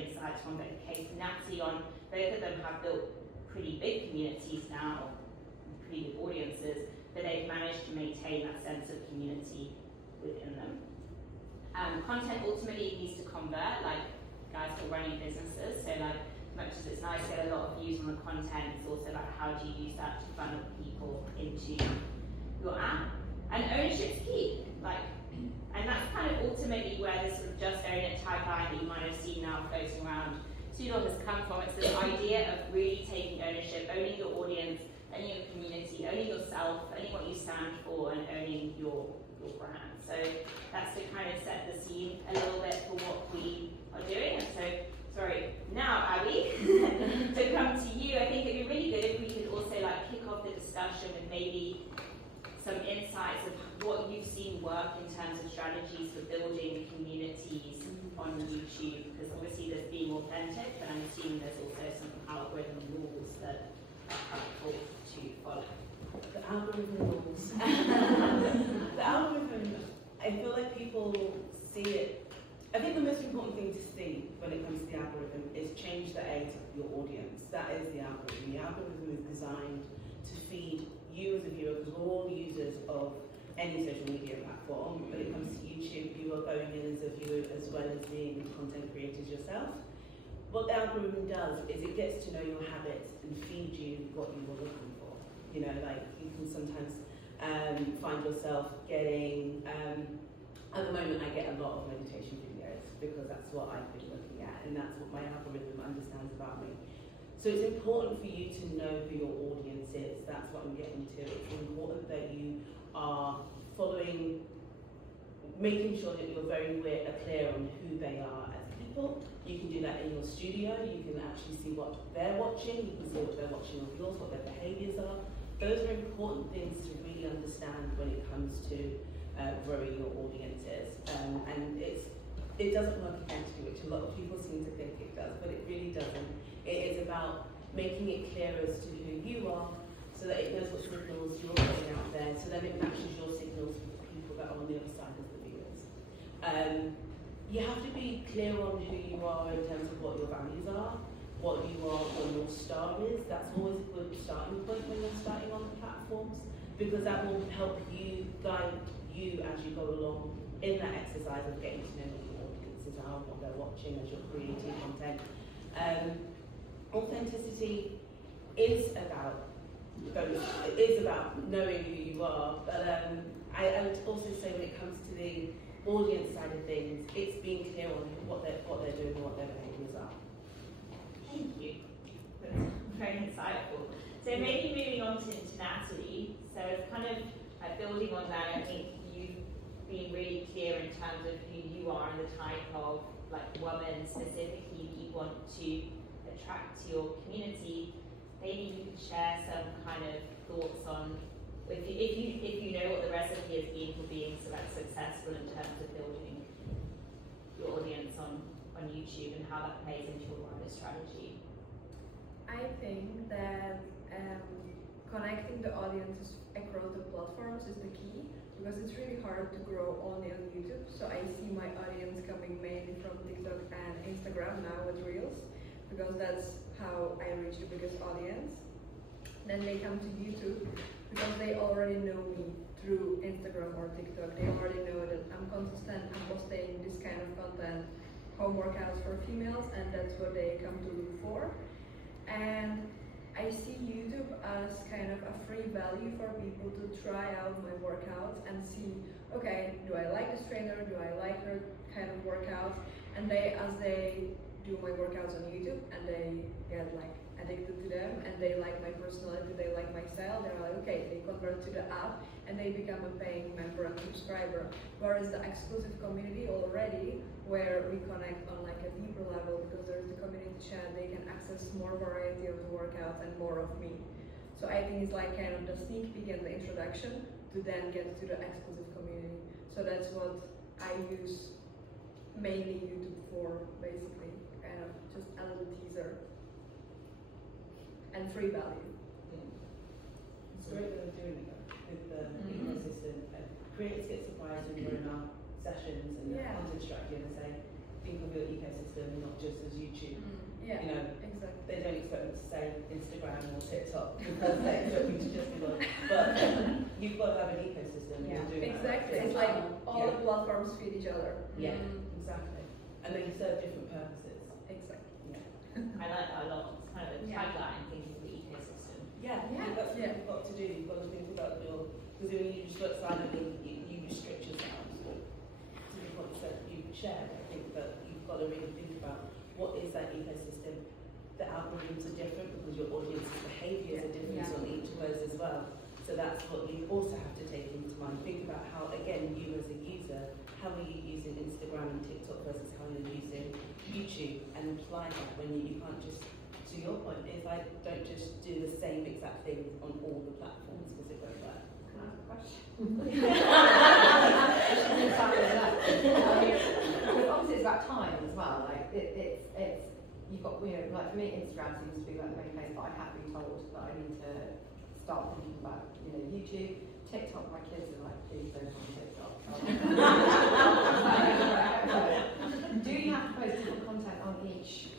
insights from both Case and Natalie on. Both of them have built pretty big communities now, pretty big audiences, but they've managed to maintain that sense of community within them. Content ultimately needs to convert, like guys who are running businesses, so like as much as it's nice to get a lot of views on the content, it's also about how do you use that to funnel people into your app. And ownership's key, like, and that's kind of ultimately where this sort of just own it tagline that you might have seen now floating around Sudor has come from. It's this idea of really taking ownership, owning your audience, owning your community, owning yourself, owning what you stand for, and owning your brand. So that's to kind of set the scene a little bit for what we are doing. And so, sorry, now Abby, to come to you, I think it'd be really good if we could also like kick off the discussion with maybe some insights of what you've seen work in terms of strategies for building communities on YouTube, because obviously there's being authentic, but I'm assuming there's also some algorithm rules that are helpful to follow. The algorithm rules. The algorithm, I feel like people see it. I think the most important thing to see when it comes to the algorithm is change the age of your audience. That is the algorithm. The algorithm is designed to feed you as a viewer, because we're all users of any social media platform. When it comes to YouTube, you are going in as a viewer as well as being content creators yourself. What the algorithm does is it gets to know your habits and feed you what you were looking for. You know, like you can sometimes find yourself getting, at the moment I get a lot of meditation videos because that's what I've been looking at and that's what my algorithm understands about me. So it's important for you to know who your audience is. That's what I'm getting to. It's important that you are following, making sure that you're very clear on who they are as people. You can do that in your studio. You can actually see what they're watching. You can see what they're watching of yours, what their behaviors are. Those are important things to really understand when it comes to growing your audiences. And it doesn't work against you, which a lot of people seem to think it does, but it really doesn't. It is about making it clear as to who you are, so that it knows what signals you're putting out there, so then it matches your signals with the people that are on the other side of the viewers. You have to be clear on who you are in terms of what your values are, what you are, what your star is. That's always a good starting point when you're starting on the platforms, because that will help you guide you as you go along in that exercise of getting to know what your audiences are, what they're watching as you're creating content. Authenticity is about knowing who you are, but I would also say when it comes to the audience side of things, it's being clear on what they're doing and what their behaviours are. Thank you. That's very insightful. So maybe moving on to Natalie, so kind of building on that, I think you've been really clear in terms of who you are and the type of like woman specifically that you want to attract to your community. Maybe you could share some kind of thoughts on if you know what the recipe has been for being so successful in terms of building your audience on YouTube and how that plays into your wider strategy. I think that connecting the audiences across the platforms is the key, because it's really hard to grow only on YouTube. So I see my audience coming mainly from TikTok and Instagram now with Reels, because that's how I reach the biggest audience. Then they come to YouTube because they already know me through Instagram or TikTok. They already know that I'm consistent, I'm posting this kind of content, home workouts for females, and that's what they come to look for. And I see YouTube as kind of a free value for people to try out my workouts and see, okay, do I like this trainer? Do I like her kind of workouts? And as they do my workouts on YouTube and they get like addicted to them and they like my personality, they like my style, they're like, okay, they convert to the app and they become a paying member and subscriber. Whereas the exclusive community already, where we connect on like a deeper level, because there's the community chat, they can access more variety of the workouts and more of me. So I think it's like kind of the sneak peek and the introduction to then get to the exclusive community. So that's what I use mainly YouTube for, basically, kind of just a little teaser. And free value. It's a great way of doing it with the ecosystem. Creators get surprised when we're in our sessions and the content strategy and say, think of your ecosystem, not just as YouTube say Instagram or TikTok because they don't need to just be one. But you've got to have an ecosystem. Yeah, to do that. exactly. It's like all the platforms feed each other. Yeah, exactly. And they serve different purposes. Exactly. I like that a lot. It's kind of a Yeah. tagline, thinking of the ecosystem. Yeah, Yeah. that's what you've got to do. You've got to think about your, because when you just look silently, you restrict yourself to the points that you share. I think that you've got to really think about what is that ecosystem. The algorithms are different because your audience's behaviours are different on each of those as well. So that's what you also have to take into mind. Think about how, again, you as a user, how are you using Instagram and TikTok versus how you're using YouTube, and apply that when you can't just, to your point, it's like, don't just do the same exact thing on all the platforms because it won't work. Can I ask a question? Obviously it's about time as well, like it's you've got, you know, like for me Instagram seems to be like the main place, but I have been told that I need to start thinking about, you know, YouTube, TikTok. My kids are like, please don't on TikTok. Do you have to post different content on each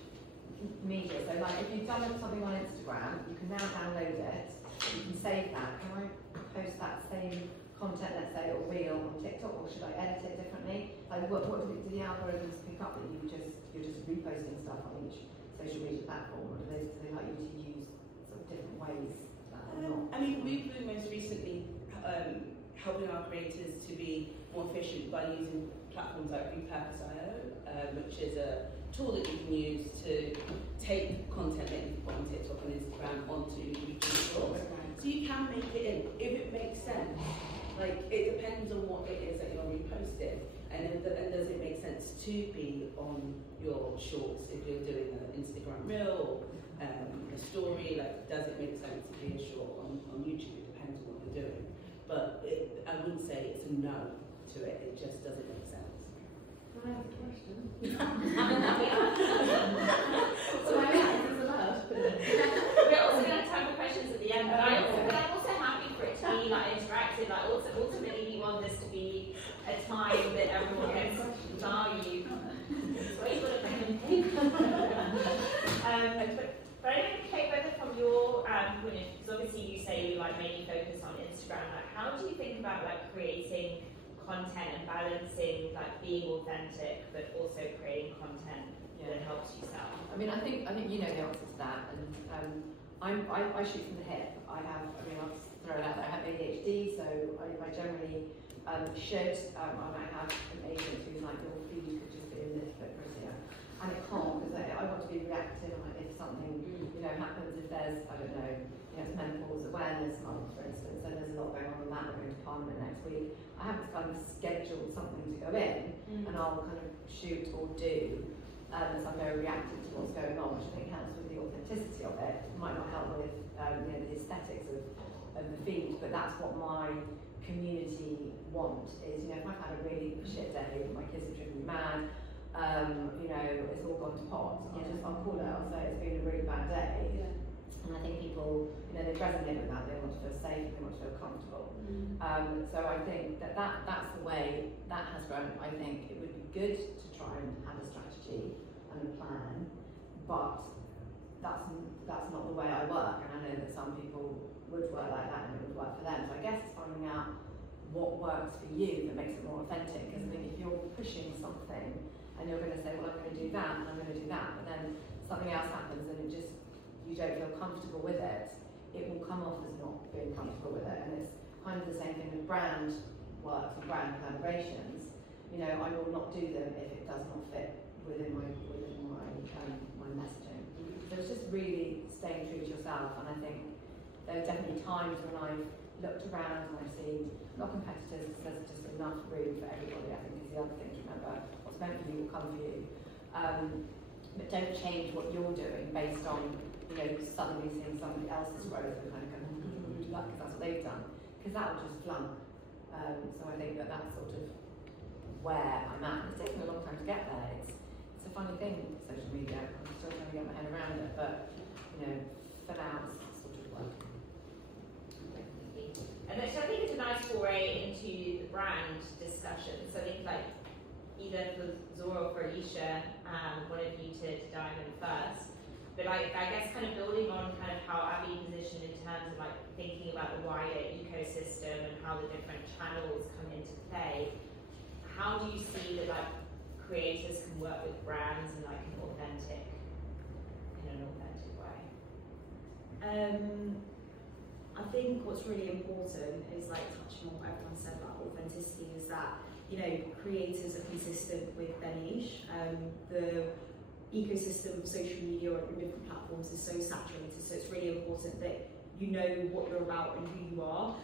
media? So like if you've done something on Instagram, you can now download it, you can save that. Can I post that same content, let's say, or reel on TikTok, or should I edit it differently? Like what do the algorithms pick up that you're just reposting stuff on each social media platform, or do they like you to use sort of different ways? I mean, we've been most recently helping our creators to be more efficient by using platforms like Repurpose.io, which is a tool that you can use to take content that you've put on TikTok and Instagram onto YouTube Shorts. So you can make it in, if it makes sense. Like, it depends on what it is that you're reposting, and does it make sense to be on your shorts if you're doing an Instagram reel or a story? Like, does it make sense to be a short on YouTube? It depends on what you're doing. But I wouldn't say it's a no to it, it just doesn't make sense. Can I ask a question? We're also going to have time for questions at the end, but I'm also happy for it to be like interactive. Like ultimately, we want this to be a time that everyone gets value. So you've got to bring in but I don't take whether from your point of view, because obviously you say you like mainly focus on Instagram. Like, how do you think about like creating content and balancing like being authentic, but also creating content that helps you sell? I mean, I think you know the answer to that, and I shoot from the hip. I'll throw it out there. I have ADHD, so I generally should. I might have an agent who's like, your feed could just be a little bit prettier, and it can't, because I want to be reactive. Like if something happens, if there's, I don't know, it's menopause awareness month, for instance, and there's a lot going on in that. We're going to Parliament next week. I have to kind of schedule something to go in, and I'll kind of shoot or do. So I'm very reactive to what's going on, which I think helps with the authenticity of it. It might not help with the aesthetics of the feed, but that's what my community want. Is, if I've had a really shit day, my kids have driven me mad, it's all gone to pot. I'll call it. I'll say it's been a really bad day. Yeah. And I think people, they resonate with that. They want to feel safe. They want to feel comfortable. So I think that's the way that has grown. I think it would be good to try and have a strategy and a plan, but that's not the way I work. And I know that some people would work like that and it would work for them. So I guess it's finding out what works for you that makes it more authentic. Because I think if you're pushing something and you're going to say, well, I'm going to do that and I'm going to do that, but then something else happens and you don't feel comfortable with it, it will come off as not being comfortable with it. And it's kind of the same thing with brand work and brand collaborations. I will not do them if it does not fit within my messaging. So it's just really staying true to yourself. And I think there are definitely times when I've looked around and I've seen a lot of competitors. There's just enough room for everybody. I think is the other thing to remember. What's meant for you will come for you. But don't change what you're doing based on suddenly seeing somebody else's growth and kind of going, because that's what they've done. Because that will just flunk. So I think that's sort of where I'm at. It's taken a long time to get there. It's a funny thing, social media. I'm still trying to get my head around it, but for now it's sort of working. And so I think it's a nice foray into the brand discussion. So I think like either for Zora or for Elisha, one of you to dive in first. But I guess kind of building on kind of how Abby positioned in terms of like thinking about the wider ecosystem and how the different channels come into play, how do you see that like creators can work with brands in like an authentic way? I think what's really important is, like touching on what everyone said about authenticity, is that, you know, creators are consistent with their niche. The ecosystem of social media and different platforms is so saturated, so it's really important that you know what you're about and who you are.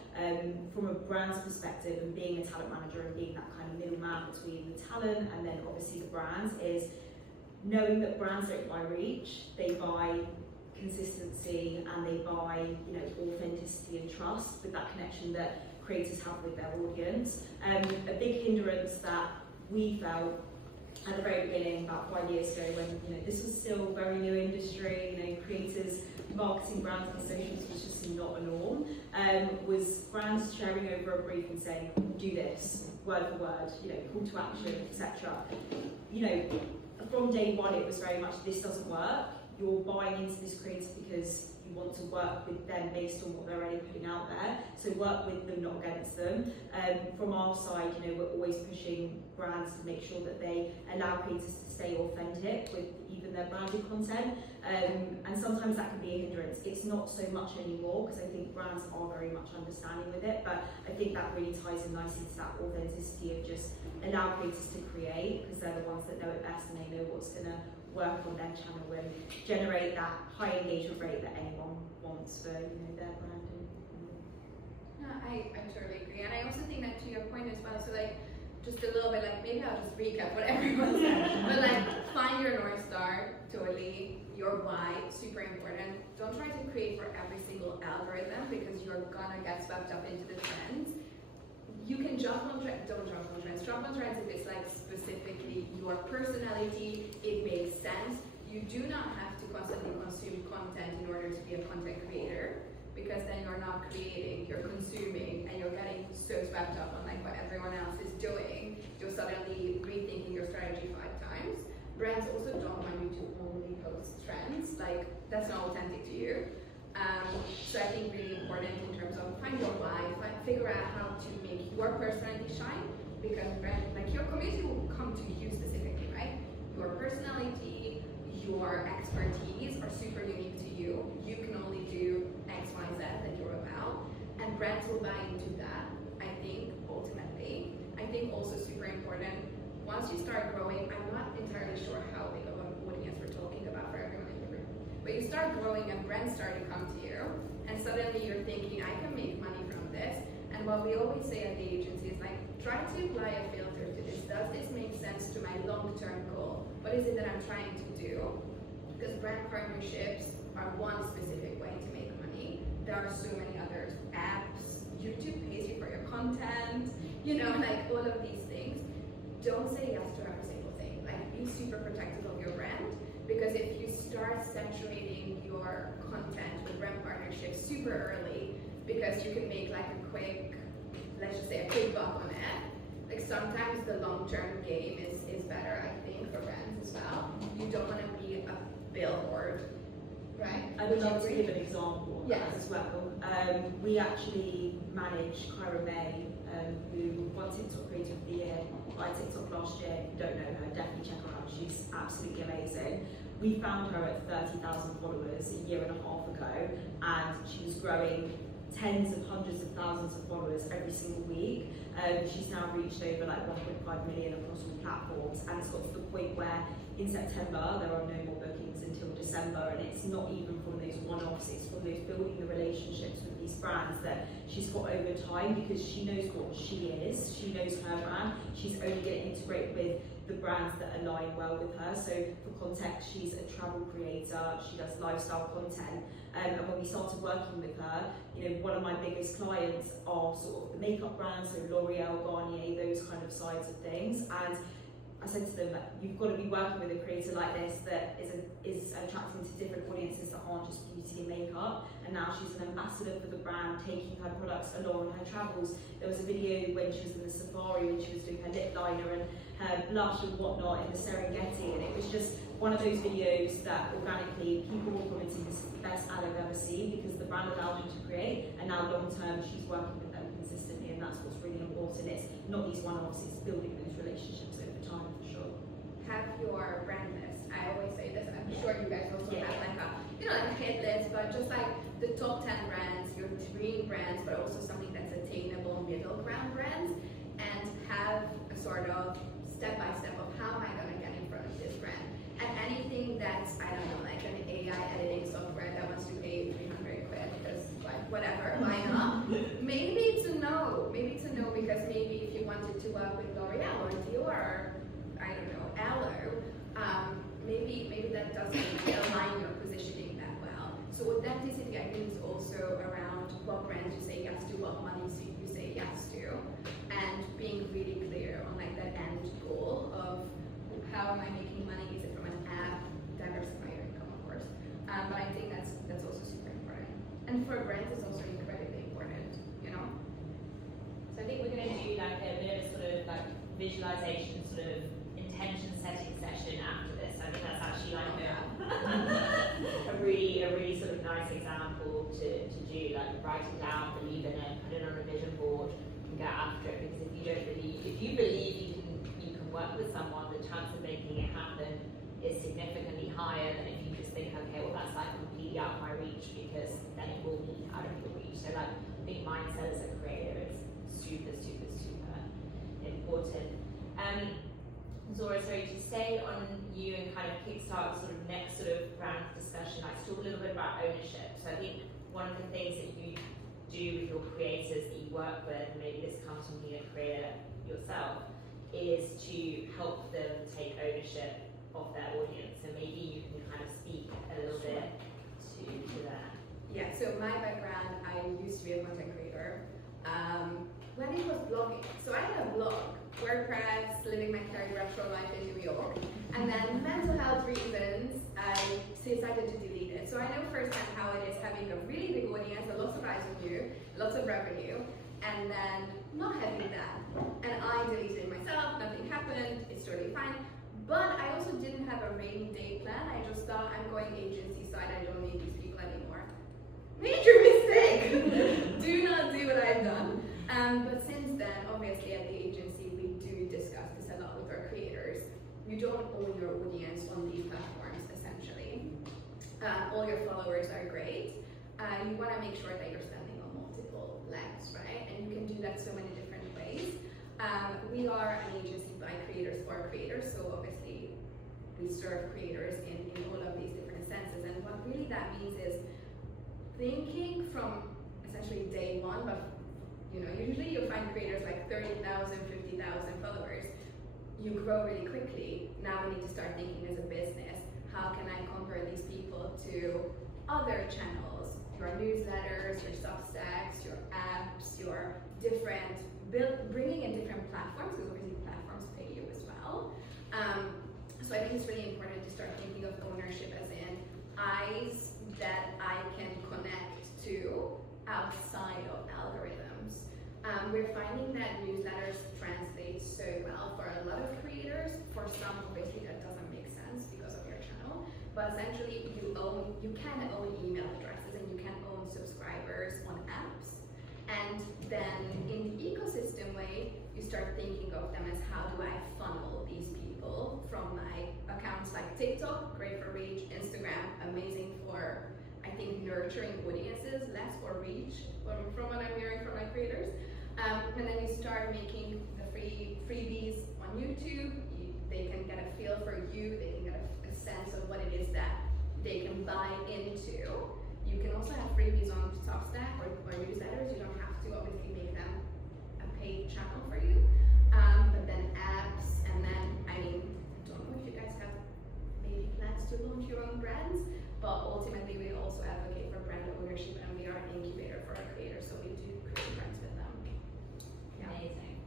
From a brand's perspective, and being a talent manager and being that kind of middleman between the talent and then obviously the brands, is knowing that brands don't buy reach, they buy consistency, and they buy, you know, authenticity and trust with that connection that creators have with their audience. A big hindrance that we felt at the very beginning, about 5 years ago, when, you know, this was still a very new industry, you know, creators marketing brands on socials was just not a norm, was brands sharing over a brief and saying, do this, word for word, you know, call to action, etc. You know, from day one it was very much, this doesn't work, you're buying into this creator because you want to work with them based on what they're already putting out there, so work with them, not against them. From our side, you know, we're always pushing brands to make sure that they allow creators to stay authentic with even their branded content, and sometimes that can be a hindrance. It's not so much anymore, because I think brands are very much understanding with it, but I think that really ties in nicely to that authenticity of just allow creators to create, because they're the ones that know it best and they know what's going to work on their channel and generate that high engagement rate that anyone wants for, you know, their brand. No, I totally agree, and I also think that, to your point as well, so like just a little bit, like maybe I'll just recap what everyone said, but like find your North Star, totally, your why, super important. Don't try to create for every single algorithm, because you're gonna get swept up into the trends. You can jump on trends, don't jump on trends. Jump on trends if it's like specifically your personality, it makes sense. You do not have to constantly consume content in order to be a content creator, because then you're not creating, you're consuming, and you're getting so swept up on like what everyone else is doing. You're suddenly rethinking your strategy 5 times. Brands also don't want you to only post trends, like that's not authentic to you. So I think really important in terms of find your why, figure out how to make your personality shine, because like your community will come to you specifically, right? Your personality, your expertise are super unique to you. You can only do X, Y, Z that you're about, and brands will buy into that, I think, ultimately. I think also super important, once you start growing, I'm not entirely sure how big of an audience we're talking about for everyone in the room, but you start growing and brands start to come to you, and suddenly you're thinking, I can make money from this. And what we always say at the agency is like, try to apply a filter to this. Does this make sense to my long-term goal? What is it that I'm trying to do? Because brand partnerships are one specific way to make money. There are so many others. Apps, YouTube pays you for your content, you know, like all of these things. Don't say yes to every single thing. Like, be super protective of your brand, because if you start saturating your content with brand partnerships super early, because you can make like a quick, let's just say a quick buck on it, like sometimes the long-term game is better, I think, for brands as well. You don't want to be a billboard, right? I would love to give an example of Yes. that as well. We actually manage Kramer, who won TikTok Creator of the Year by TikTok last year. If you don't know her, definitely check her out. She's absolutely amazing. We found her at 30,000 followers a year and a half ago, and she was growing tens of hundreds of thousands of followers every single week. She's now reached over like 1.5 million across all platforms, and it's got to the point where in September there are no more bookings until December, and it's not even from those one-offs, it's from those building the relationships with these brands that she's got over time, because she knows what she is, she knows her brand, she's only going to integrate with the brands that align well with her. So for context, she's a travel creator, she does lifestyle content, and when we started working with her, you know, one of my biggest clients are sort of the makeup brands, so L'Oreal, Garnier, those kind of sides of things, and I said to them that you've got to be working with a creator like this that is attracting to different audiences that aren't just beauty and makeup. And now she's an ambassador for the brand, taking her products along on her travels. There was a video when she was in the safari, when she was doing her lip liner and her blush and whatnot in the Serengeti, and it was just one of those videos that organically people were commenting this is the best ad I've ever seen, because the brand allowed her to create, and now long term she's working with them consistently, and that's what's really important. It's not these one-offs, it's building those relationships over time for sure. Have your brand list. I always say this, and I'm sure you guys also Yeah. have like a, like a hit list, but just like the top 10 brands, your dream brands, but also something that's attainable middle ground brands, and have a sort of step-by-step of how am I going to get in front of this brand. And anything that's, I don't know, like an AI editing software that wants to pay 300 quid because like whatever, why not? Maybe to know because maybe if you wanted to work with L'Oreal or Dior or I don't know, Aloe, maybe that doesn't align your positioning that well. So authenticity I think is also around what brands you say yes to, what money you say yes to, and being really clear on like that end goal of how am I making money? Is it from an app? Diversify your income, of course. But I think that's also super important. And for brands, it's also incredibly important, you know? So I think we're going to do like a bit of a sort of like visualization, sort of intention setting session after this. I think that's actually like a really sort of nice example to do, like write it down, believe in it, put it on a vision board, and get after it. Because if you believe you can work with someone, the chance of making it happen is significantly higher than if you just think, okay, well that's like completely out of my reach, because then it will be out of your reach. So like I think mindset as a creator is super important. Zora, sorry, to stay on you and kind of kickstart the sort of next sort of brand discussion, like to talk a little bit about ownership. So I think one of the things that you do with your creators that you work with, and maybe this comes from being a creator yourself, is to help them take ownership of their audience. So maybe you can kind of speak a little bit to that. Yeah, so my background, I used to be a content creator. When it was blogging, so I had a blog, WordPress, living my career retro life in New York, and then mental health reasons, I decided to delete it. So I know firsthand how it is having a really big audience, a lot of eyes on you, lots of revenue, and then not having that. And I deleted it myself, nothing happened, it's totally fine. But I also didn't have a rainy day plan. I just thought I'm going agency side, I don't need these people anymore. Major mistake! Do not do what I've done. But since then, obviously at the agency, we do discuss this a lot with our creators. You don't own your audience on these platforms, essentially. All your followers are great. You want to make sure that you're standing on multiple legs, right? And you can do that so many different ways. We are an agency by creators for creators, so obviously we serve creators in all of these different senses. And what really that means is thinking from essentially day one, but usually you'll find creators like 30,000, 50,000 followers. You grow really quickly. Now we need to start thinking as a business, how can I convert these people to other channels? Your newsletters, your Substacks, your apps, your different, bringing in different platforms, because obviously platforms pay you as well. So I think it's really important to start thinking of ownership as in eyes that I can connect to outside of algorithms. We're finding that newsletters translate so well for a lot of creators. For some, obviously, that doesn't make sense because of your channel. But essentially, you can own email addresses and you can own subscribers on apps. And then in the ecosystem way, you start thinking of them as how do I funnel these people from my accounts like TikTok, great for reach, Instagram, amazing for I think nurturing audiences, less for reach, from what I'm hearing from my creators. And then you start making the freebies on YouTube. They can get a feel for you. They can get a sense of what it is that they can buy into. You can also have freebies on Substack or newsletters. You don't have to obviously make them a paid channel for you. But then apps, and then I don't know if you guys have maybe plans to launch your own brands. But ultimately, we also advocate for brand ownership, and we are an incubator for our creators, so we do create brands with them. Yeah. Amazing.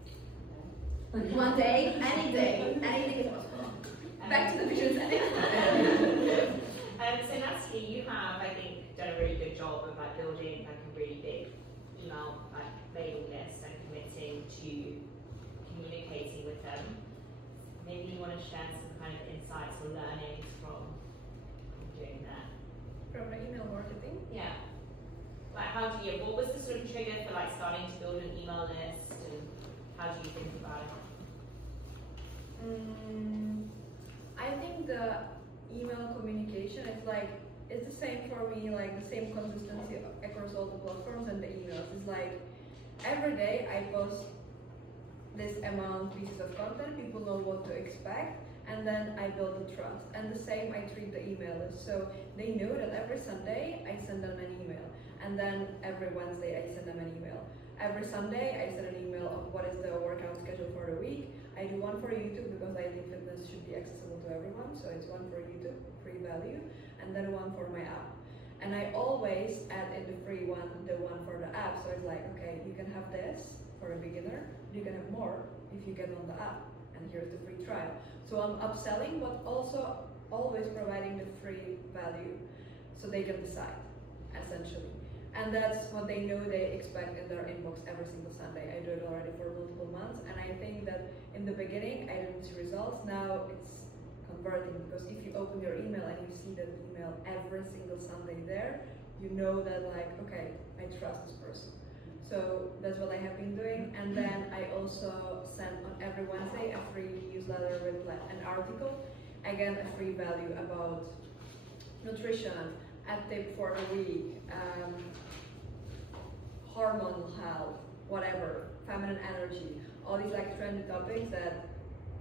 One day, any day, anything is possible. Back to the vision setting. So Natalie, you have, I think, done a really good job of like building like a really big email like mailing list and committing to communicating with them. Maybe you want to share some kind of insights or learnings from doing that. From the email marketing. Yeah. Like how do you, what was the sort of trigger for like starting to build an email list and how do you think about it? I think the email communication is like, it's the same for me, like the same consistency across all the platforms and the emails. It's like every day I post this amount pieces of content, people know what to expect, and then I build the trust. And the same I treat the email list. So they know that every Sunday I send them an email, and then every Wednesday I send them an email. Every Sunday I send an email of what is the workout schedule for the week. I do one for YouTube because I think fitness should be accessible to everyone, so it's one for YouTube, free value, and then one for my app. And I always add in the free one, the one for the app, so it's like, okay, you can have this for a beginner, you can have more if you get on the app, and here's the free trial. So I'm upselling, but also always providing the free value, so they can decide, essentially. And that's what they know they expect in their inbox every single Sunday. I do it already for multiple months, and I think that in the beginning I didn't see results. Now it's converting, because if you open your email and you see that email every single Sunday there, you know that like, okay, I trust this person. So that's what I have been doing. And then I also send on every Wednesday a free newsletter with like an article, again a free value about nutrition, a tip for the week, hormonal health, whatever, feminine energy, all these like trendy topics that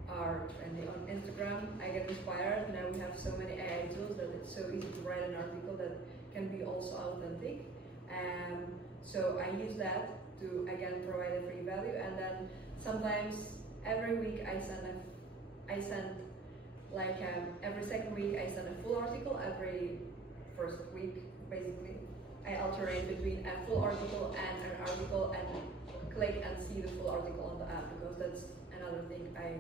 are trendy on Instagram. I get inspired. Now we have so many AI tools that it's so easy to write an article that can be also authentic. So I use that to again provide a free value, and then sometimes every week I send like every second week I send a full article. Every first week basically I alternate between a full article and an article, and click and see the full article on the app, because that's another thing I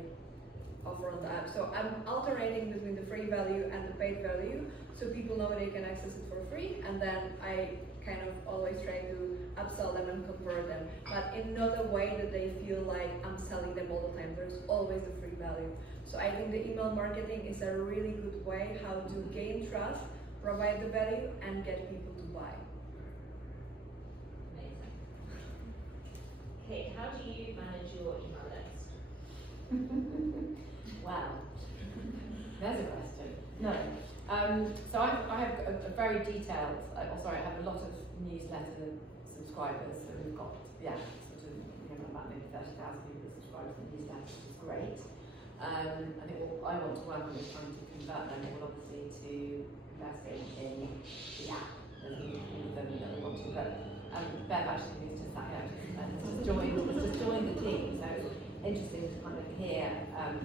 offer on the app. So I'm alternating between the free value and the paid value, so people know they can access it for free, and then I kind of always try to upsell them and convert them, but in not a way that they feel like I'm selling them all the time. There's always the free value. So I think the email marketing is a really good way how to gain trust, provide the value, and get people to buy. Amazing. Okay, how do you manage your email list? Wow, there's a question. No. So I have a very detailed, I have a lot of newsletter subscribers, so we've got, sort of, about maybe 30,000 people that subscribe to the newsletter, which is great. I think what I want to work on is trying to convert them all obviously to investing in the app and that we want to, but Bev actually is just sat here and just joined the team, so it's interesting to kind of hear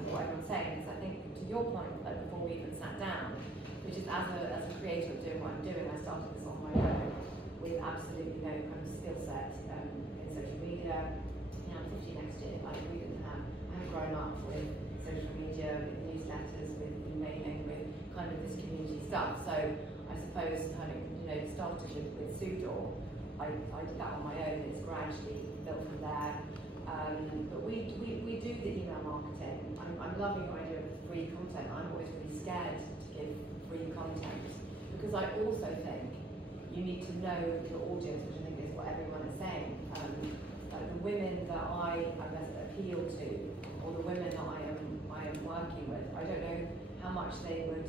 what everyone's saying, because I think to your point, like before we even sat down, which is as a creator of doing what I'm doing, I started this on my own with absolutely no kind of skill set in social media. I'm 50 next year, like I haven't grown up with social media, with newsletters, with emailing, with kind of this community stuff. So I suppose having started with Sudor, I did that on my own. It's gradually built from there. But we do the email marketing. I'm loving the idea of free content. I'm always really scared to give free content, because I also think you need to know your audience, which I think is what everyone is saying. Like the women that I appeal to, or the women that I am working with, I don't know how much they would.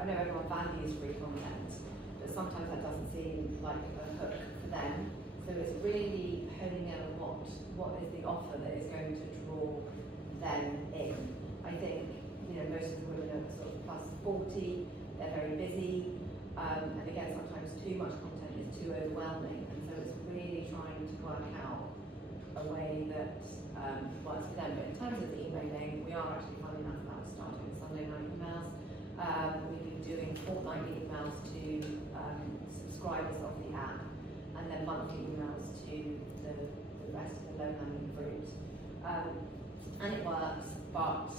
I know everyone values free content, but sometimes that doesn't seem like a hook for them. So it's really honing in on what is the offer that is going to draw them in. I think most of the women are sort of plus 40. They're very busy, and again, sometimes too much content is too overwhelming, and so it's really trying to work out a way that works for them. But in terms of the emailing, we are actually funny enough about starting Sunday night emails. We've been doing fortnightly emails to subscribers of the app, and then monthly emails to the rest of the low-hanging fruit. and it works, but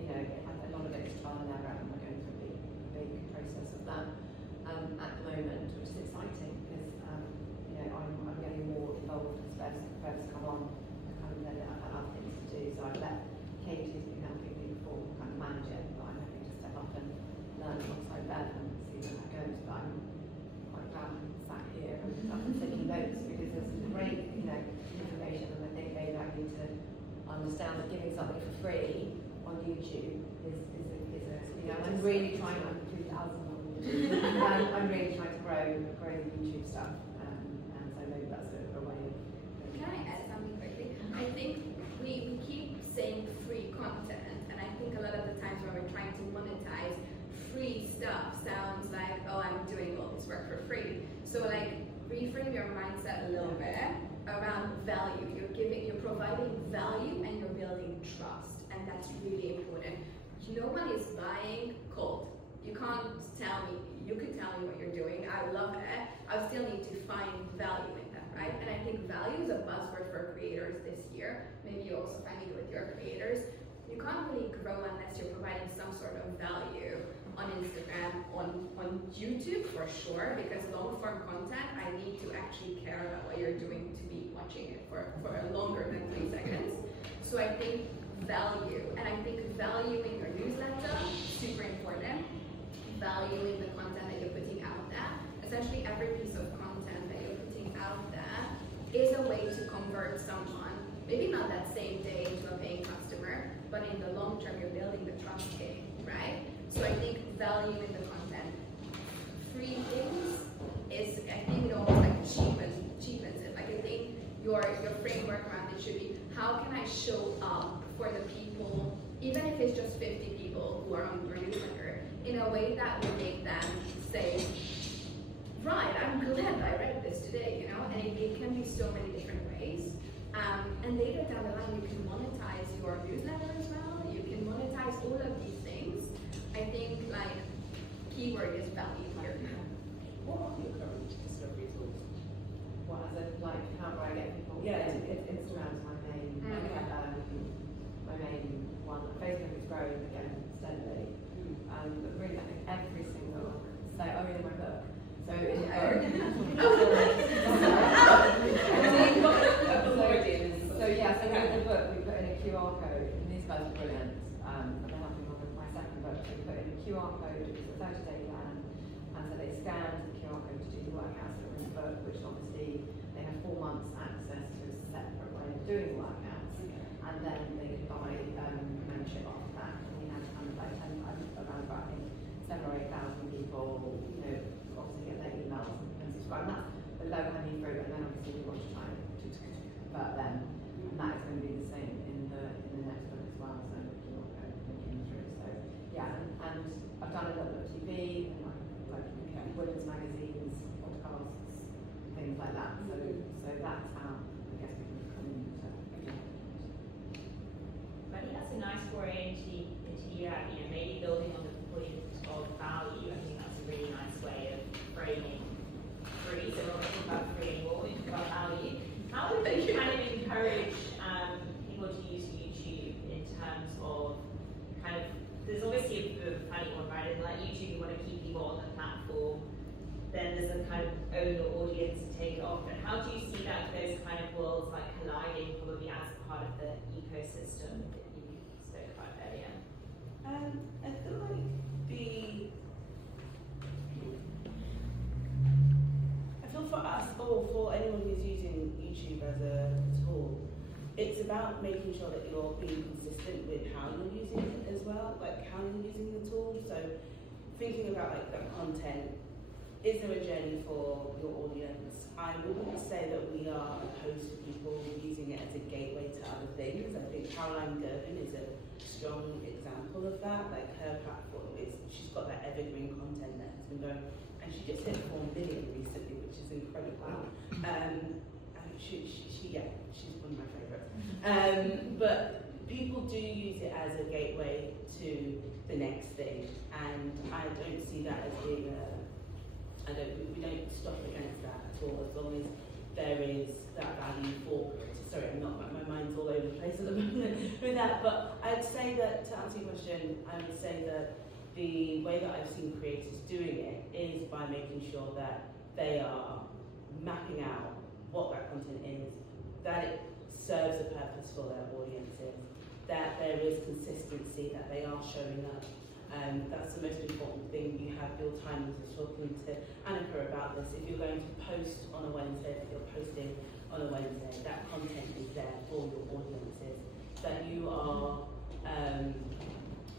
you know, a lot of it's trial and error, and we're going through a big process of that at the moment, which is exciting because you know, I'm getting more involved as Fev's come on. I've had other things to do, so I've let Kate, who's been helping me before, kind of manage it, but I'm having to step up and learn alongside Bev and see where that goes. But I'm quite glad I'm sat here and I'm taking notes because there's some great, you know, information, and I think maybe I need to understand that giving something for free on YouTube is you know, I'm really trying, I'm 2,000 on YouTube, I'm really trying to grow the YouTube stuff, and so maybe that's a way of. Can I add something quickly? I think we keep saying free content, and I think a lot of the times when we're trying to monetize, free stuff sounds like, oh, I'm doing all this work for free. So like, reframe your mindset a little bit around value. You're providing value and you're building trust, and that's really important. No one is buying cold. You can't tell me, you could tell me what you're doing, I love it, I still need to find value in that, right? And I think value is a buzzword for creators this year. Maybe you also find it with your creators. You can't really grow unless you're providing some sort of value on Instagram, on YouTube for sure, because long form content, I need to actually care about what you're doing to be watching it for longer than 3 seconds. So I think value, and I think valuing your newsletter, super important. Valuing the content that you're putting out there. Essentially every piece of content that you're putting out there is a way to convert someone, maybe not that same day into a paying customer, but in the long term you're building the trust game, right? So I think valuing the content. Free things is, I think it almost like cheapens it. Like I think your framework around it should be, how can I show up for the people, even if it's just 50 people who are on your newsletter, in a way that will make them say, right, I'm glad I read this today, you know, and it can be so many different ways. And later down the line, you can monetize your newsletter as well, you can monetize all of these things. I think, like, keyword is value here. What are your current discovery tools? What as a, like, how do I get people? Yeah. Instagram's my main, my main one. Facebook is growing again steadily. But really, I think every single, so, oh yeah, my book. So in the book, so yes, in the book we put in a QR code, and these guys are brilliant. And they're helping me with my second book. So we put in a QR code, it's a 30-day plan, and so they scan the QR code to do the workouts that are in the book, which obviously they have 4 months access to a separate way of doing the workouts, and then they can buy membership off that. And we have kind of like around about, I think, 7,000 or 8,000 people, you know, obviously get their emails and subscribe. And that's the low hanging fruit, and then obviously we want to try to convert them, and that is going to be the same in the next book as well. So we'll go thinking through. So yeah, and I've done a little bit of TV, and like women's magazines, podcasts, things like that. So that's how I guess we can come into. I think that's a nice foray into that, you know, maybe building on the point of value. I think that's a really nice way of framing free. So we're not talking about free anymore, we're talking about value. How would you kind of encourage people to use YouTube in terms of kind of, there's obviously a funny one, right? And like YouTube, you want to keep people on the platform, then there's a kind of own your audience and take it off. But how do you see that those kind of worlds like colliding probably as part of the ecosystem that you spoke about earlier? I feel like for us, or for anyone who's using YouTube as a tool, it's about making sure that you're being consistent with how you're using it as well, like how you're using the tool. So thinking about like the content, is there a journey for your audience? I wouldn't say that we are opposed to people using it as a gateway to other things. I think Caroline Gervin is a strong example of that. Like her platform she's got that evergreen content that has been going, and she just hit 4 million recently, which is incredible. She's one of my favourites. But people do use it as a gateway to the next thing, and I don't see that as being we don't stop against that at all, as long as there is that value for criticism sorry, I'm not, my mind's all over the place at the moment with that, but I'd say that, to answer your question, I would say that the way that I've seen creators doing it is by making sure that they are mapping out what that content is, that it serves a purpose for their audiences, that there is consistency, that they are showing up. That's the most important thing. You have your time. I was talking to Annika about this. If you're going to post on a Wednesday, if you're posting on a Wednesday, that content is there for your audiences. That you are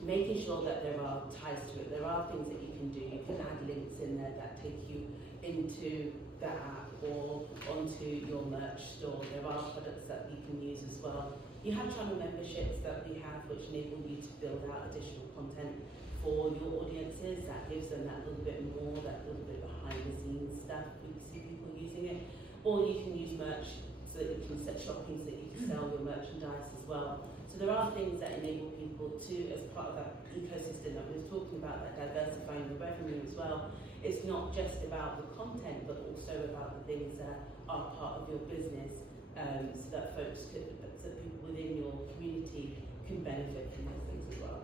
making sure that there are ties to it. There are things that you can do. You can add links in there that take you into the app or onto your merch store. There are products that you can use as well. You have channel memberships that we have which enable you to build out additional content for your audiences. That gives them that little bit more, that little bit behind the scenes stuff. We see people using it. Or you can use merch so that you can set shopping so that you can sell your merchandise as well. So there are things that enable people to, as part of that ecosystem that we were talking about, that diversifying the revenue as well. It's not just about the content, but also about the things that are part of your business, so that folks could, so that people within your community can benefit from those things as well.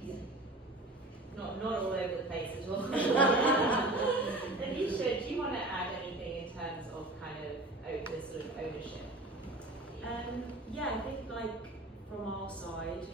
Yeah. Not all over the place at all. Elisha, do you want to add anything in terms of kind of the sort of ownership? Yeah, I think like from our side,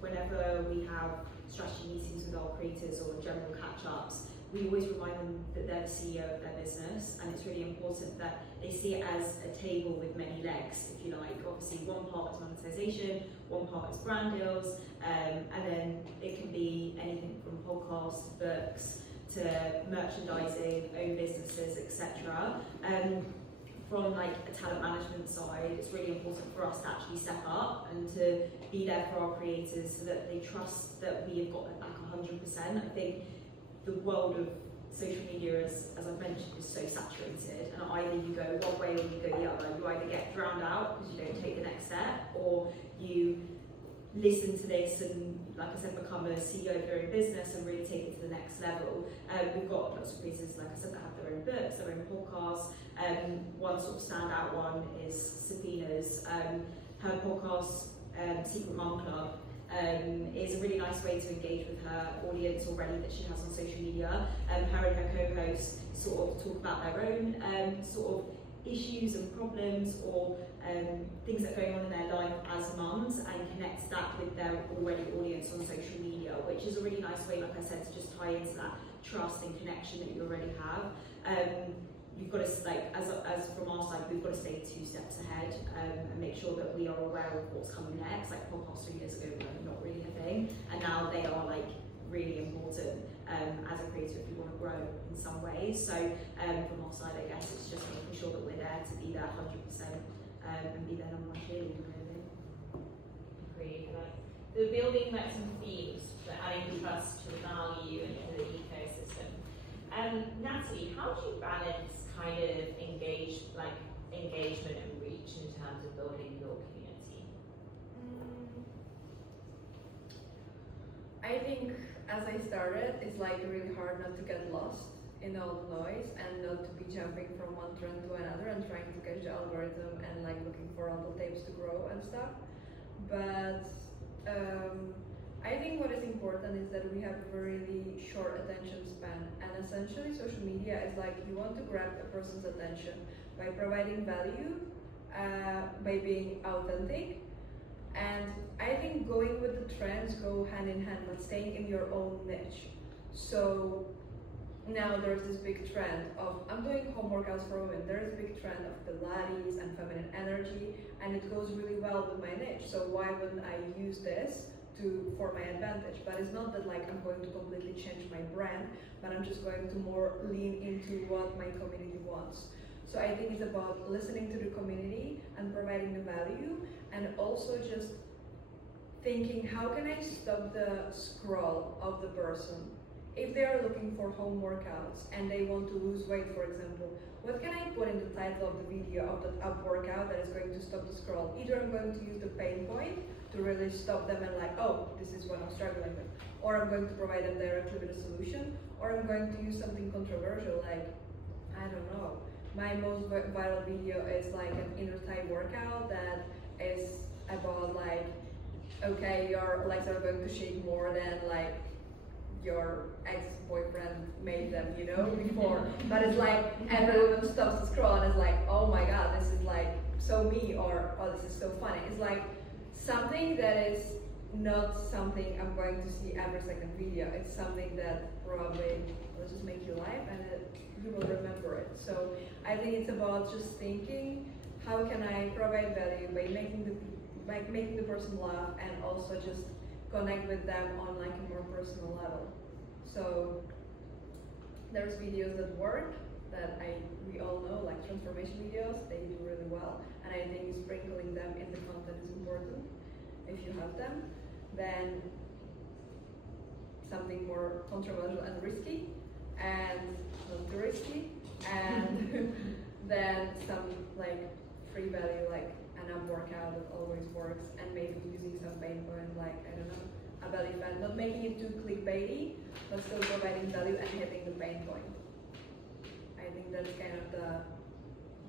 whenever we have strategy meetings with our creators or general catch-ups, we always remind them that they're the CEO of their business, and it's really important that they see it as a table with many legs, if you like. Obviously, one part is monetization, one part is brand deals, and then it can be anything from podcasts, books, to merchandising, own businesses, etc. From like a talent management side, it's really important for us to actually step up and to be there for our creators so that they trust that we have got it back 100%. I think the world of social media, as I've mentioned, is so saturated, and either you go one way or you go the other. You either get drowned out because you don't take the next step, or you listen to this and, like I said, become a CEO of your own business and really take it to the next level. We've got lots of creators, like I said, that have their own books, their own podcasts. One sort of standout one is Safina's. Her podcast, Secret Mum Club, is a really nice way to engage with her audience already that she has on social media. Her and her co-hosts sort of talk about their own sort of issues and problems or things that are going on in their life as mums, and connect that with their already audience on social media, which is a really nice way, like I said, to just tie into that trust and connection that you already have. You've got to, like, as from our side, we've got to stay 2 steps ahead and make sure that we are aware of what's coming next. Like podcasts 3 years ago were not really a thing, and now they are like really important as a creator if you want to grow in some ways. So from our side, I guess it's just making sure that we're there to be there 100% and be there number 1 cheerleader, really. Agreed. Like the building like some themes, but adding trust to the value and to the ecosystem. Natalie, how do you balance kind of engagement and reach in terms of building your community? I think as I started, it's like really hard not to get lost in all the noise and not to be jumping from one trend to another and trying to catch the algorithm and like looking for all the tapes to grow and stuff. But I think what is important is that we have a really short attention span, and essentially social media is like you want to grab a person's attention by providing value, by being authentic. And I think going with the trends go hand in hand, but staying in your own niche. So now there's this big trend of, I'm doing home workouts for women, there's a big trend of Pilates and feminine energy, and it goes really well with my niche. So why wouldn't I use this for my advantage? But it's not that like I'm going to completely change my brand, but I'm just going to more lean into what my community wants. So I think it's about listening to the community and providing the value, and also just thinking, how can I stop the scroll of the person? If they are looking for home workouts and they want to lose weight, for example, what can I put in the title of the video of that up workout that is going to stop the scroll? Either I'm going to use the pain point to really stop them and like, oh, this is what I'm struggling with, or I'm going to provide them directly with a solution, or I'm going to use something controversial like, I don't know, my most viral video is like an inner thigh workout that is about like, okay, your legs are going to shake more than like your ex-boyfriend made them, you know, before. But it's like every woman stops to scroll and is like, oh my god, this is like so me, or oh, this is so funny. It's like something that is not something I'm going to see every second video. It's something that probably will just make you laugh and you will remember it. So I think it's about just thinking, how can I provide value by making the person laugh and also just connect with them on like a more personal level. So there's videos that work that we all know, like transformation videos, they do really well. And I think sprinkling them in the content is important if you have them. Then something more controversial and risky, and not too risky, and then some like free value, like an ab workout that always works, and maybe using some pain point, like I don't know, a belly band, not making it too clickbaity, but still providing value and hitting the pain point. I think that's kind of the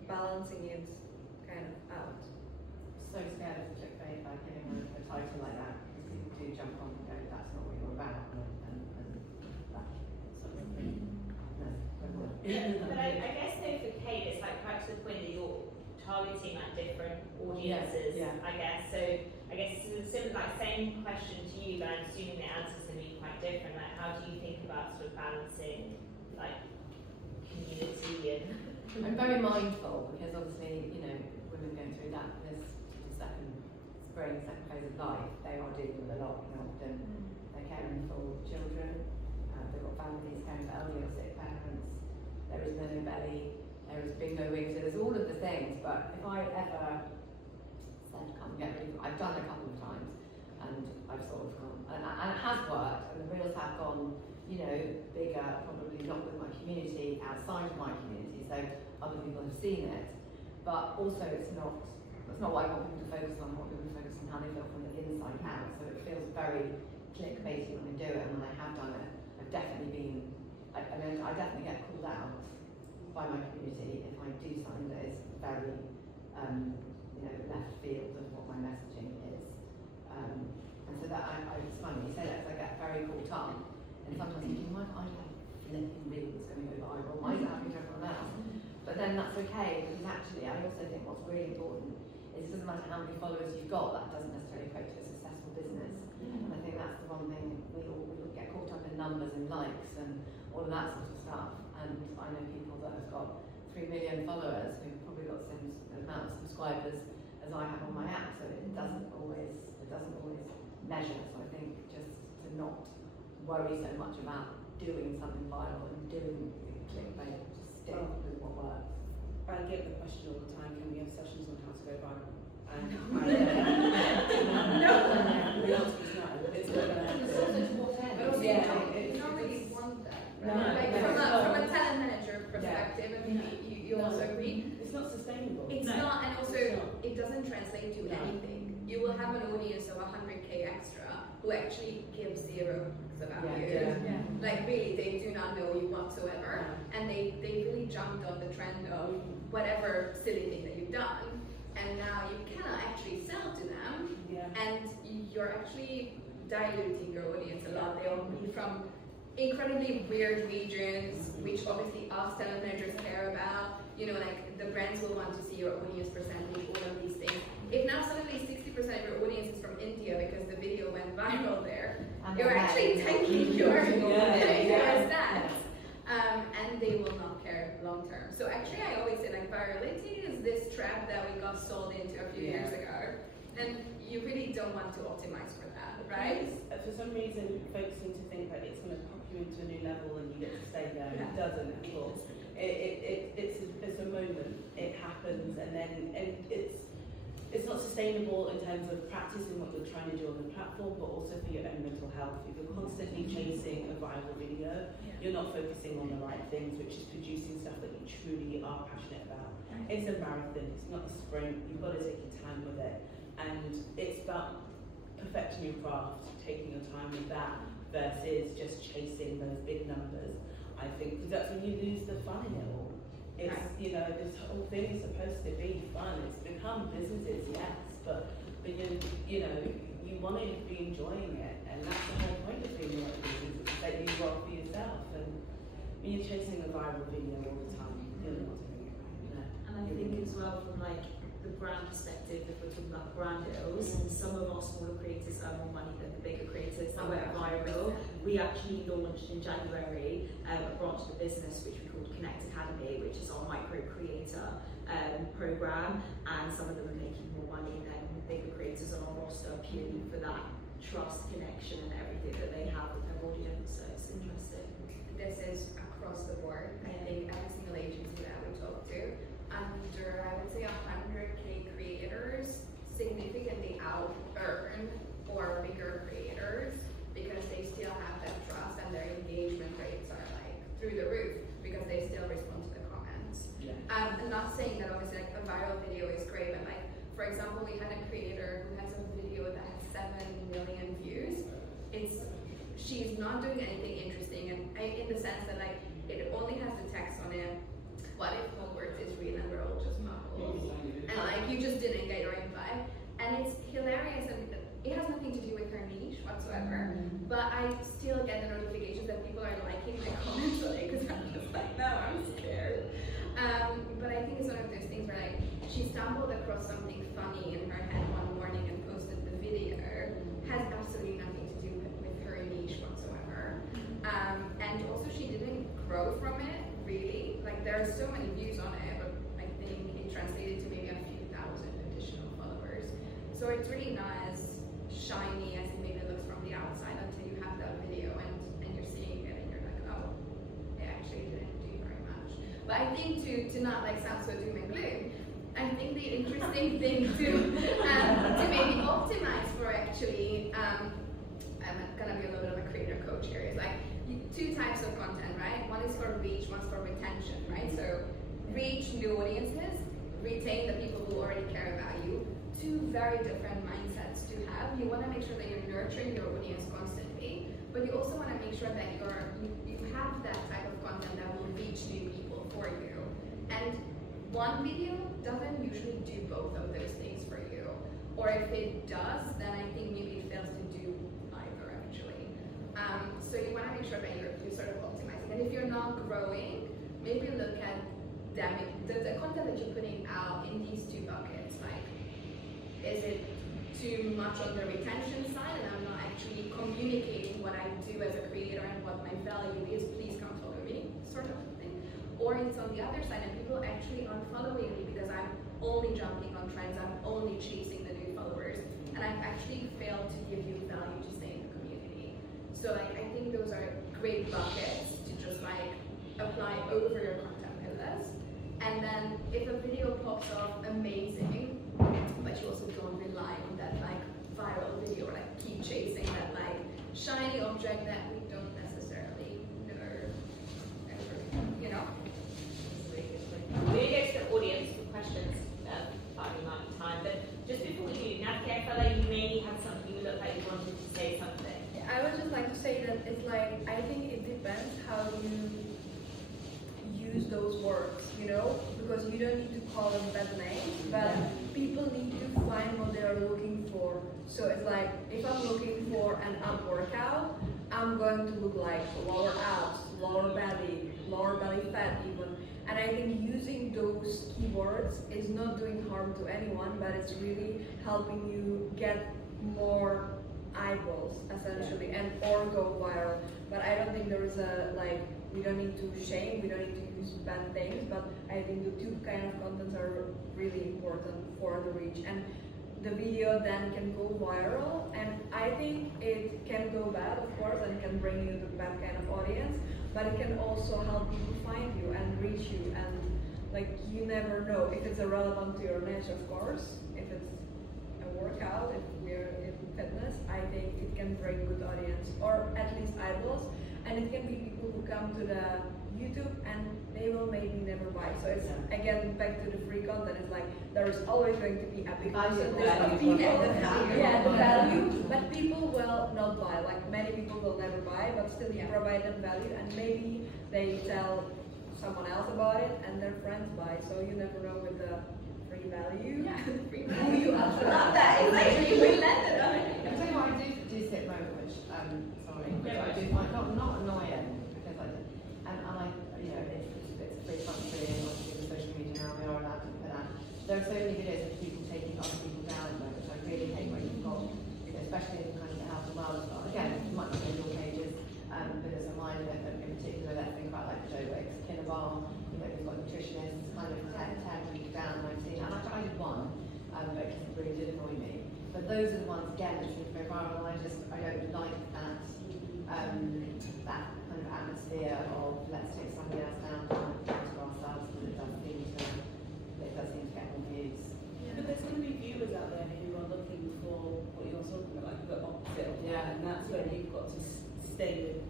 balancing it kind of out. So scared of clickbait, like hitting a title like that, because people do jump on and go, that's not what you're about, and that sort of thing. No, Yeah, but I guess though for Kate, it's like quite to the point that you're targeting at different audiences. Yeah. I guess so. I guess it's a similar, like same question to you, but I'm assuming the answer's going to be quite different. Like, how do you think about sort of balancing like community and? I'm very mindful because obviously, you know, women going through that this second phase of life, they are dealing with a lot. You know, often they're caring for children, they've got families caring for elderly or sick parents. There is no belly, there is bingo wings. So there's all of the things. But if I ever said, "Come get me," I've done a couple of times, and I've sort of gone, and it has worked, and the reels have gone, you know, bigger, probably not with my community, outside of my community, so other people have seen it. But also it's not what I want people to focus on. I want people to focus on how they feel from the inside out. So it feels very clickbaity when I do it, and when I have done it, I've definitely been, I definitely get called out by my community if I do something that is very, you know, left field of what my messaging is. And so that it's funny, you say that because I get very caught up, and sometimes thinking, why can't I have flipping reels going to go viral? Why is it happening to everyone else? But then that's okay, because actually I also think what's really important is it doesn't matter how many followers you've got, that doesn't necessarily equate to a successful business. And I think that's the one thing we all get caught up in, numbers and likes and all of that sort of stuff. And I know people that have got 3 million followers who've probably got the same amount of subscribers as I have on my app, so it doesn't always measure. So I think just to not worry so much about doing something viral and doing clickbait, just stick with what works. I get the question all the time, can we have sessions on how to go viral? And No. the answer is no. It's not going to happen. But also Yeah, you don't really want that, No, right? Like no, from a talent manager perspective, I mean, you No. also agree. It's not sustainable. It's No. not, and also It's not. it doesn't translate to No. anything. You will have an audience of 100K extra who actually give zero about you. Yeah. Like really, they do not know you whatsoever, and they really jumped on the trend of whatever silly thing that you've done, and now you cannot actually sell to them, Yeah. and you're actually diluting your audience a lot. They all be from incredibly weird regions, which obviously us talent managers care about. You know, like the brands will want to see your audience percentage, all of these things. If now suddenly 60% of your audience is from India because the video went viral there, And you're then actually tanking your Yeah. stats. And they will not care long term. So actually I always say like virality is this trap that we got sold into a few years ago. And you really don't want to optimize for that, right? For some reason, folks seem to think that it's going to pop you into a new level and you get to stay there. Yeah. It doesn't at all. It's a moment. It happens, and then it's not sustainable in terms of practicing what you're trying to do on the platform, but also for your own mental health. If you're constantly chasing a viral video, you're not focusing on the right things, which is producing stuff that you truly are passionate about. It's a marathon. It's not a sprint. You've got to take your time with it, and it's about perfecting your craft, taking your time with that versus just chasing those big numbers. I think because that's when you lose the fun in it all. It's, you know, this whole thing is supposed to be fun. It's become businesses, yes, but you know, you want to be enjoying it, and that's the whole point of being like business, is that you work for yourself, and when you're chasing a viral video all the time, you're not doing it right, you know. And I think as well from like the brand perspective, if we're talking about brand deals, some of our smaller creators earn more money than the bigger creators that went viral. We actually launched in January a branch of the business which we called Connect Academy, which is our micro creator program, and some of them are making more money than bigger creators on our roster purely for that trust, connection, and everything that they have with their audience. So it's interesting. This is across the board. I think every single agency that we talk to, under I would say 100K creators, significantly out-earn or bigger creators because they still have that trust and their engagement rates are like through the roof because they still respond to the comments. Yeah. I'm not saying that obviously like a viral video is great, but like for example, we had a creator who has a video that has 7 million views. She's not doing anything interesting, and in the sense that like it only has the text on it. What if Hogwarts is real and we're all just muggles? And like you just didn't get your invite, and it's hilarious, and it has nothing to do with her niche whatsoever. But I still get the notification that people are liking my comments on it because I'm just like, no, I'm scared. But I think it's one of those things where like she stumbled across something funny in her head one morning and posted the video. Has absolutely nothing to do with her niche whatsoever. And also she didn't grow from it really. Like there are so many views on it, but I think it translated to maybe a few thousand additional followers. So it's really not as shiny as it maybe looks from the outside until you have that video and you're seeing it and you're like, oh, it actually didn't do very much. But I think to not like sound so doom and gloom, I think the interesting thing to maybe optimize for actually, I'm gonna be a little bit of a creator coach here, is like 2 types of content, right? One is for reach, one's for retention, right? So reach new audiences, retain the people who already care about you. 2 very different mindsets to have. You wanna make sure that you're nurturing your audience constantly, but you also wanna make sure that you have that type of content that will reach new people for you. And one video doesn't usually do both of those things for you. Or if it does, then I think maybe it fails to do either actually. So you want to make sure that you're sort of optimizing. And if you're not growing, maybe look at the content that you're putting out in these 2 buckets. Like, is it too much on the retention side and I'm not actually communicating what I do as a creator and what my value is, please come follow me, sort of thing. Or it's on the other side and people actually unfollowing me because I'm only jumping on trends, I'm only chasing the new followers, and I've actually failed to give you value to stay in the community. So like I think those are great buckets to just like apply over your content pillars. And then if a video pops off, amazing, but you also don't rely on that like viral video or like keep chasing that like shiny object that we don't necessarily know ever, you know? We're going to go to the audience for questions, finding amount of time, but just before we do, Natalie, I felt like you maybe had something, you looked like you wanted to say something. I would just like to say that it's like, I think it depends how you use those words, you know, because you don't need to call them bad names, but people need to find what they're looking for. So it's like, if I'm looking for an ab workout, I'm going to look like lower abs, lower belly fat even. And I think using those keywords is not doing harm to anyone, but it's really helping you get more eyeballs essentially and or go viral. But I don't think there is a like, we don't need to shame, we don't need to use bad things, but I think the 2 kind of contents are really important for the reach. And the video then can go viral, and I think it can go bad, of course, and can bring you the bad kind of audience, but it can also help people find you and reach you, and like you never know if it's relevant to your niche, of course. If it's a workout, if we're in fitness, I think it can bring good audience or at least eyeballs, and it can be people who come to the YouTube and they will maybe never buy. So it's again back to the free content. It's like there is always going to be a big percentage of people, the value, but people will not buy. Like many people will never buy, but still you provide them value, and maybe they tell someone else about it and their friends buy it, so you never know with the free value. Yeah, free Who value. you I actually love that. It's like you will land it on it. I'll tell you what, I do see at the moment, which, sorry, which I do find not annoying, because and I, you know, it's a big country, and obviously with social media now, we are allowed to put out. There are so many videos of people taking other people down at the moment, which I really hate when you've got, especially in kind of the health and wellness part. Again, it might not be on your pages, but as a minor, in particular, let's think about like Joe Wicks, Kinnabar, you know, we've got nutritionists, kind of tear people down, and I've seen, and I tried one, but it really did annoy me. But those are the ones, again, that seem to go viral, and I don't like that, that kind of atmosphere of let's take somebody else down to ourselves, and it does seem to get more views. Yeah, but there's going to be viewers out there who are looking for what you're talking about, like the opposite of that, Yeah. and that's where you've got to stay with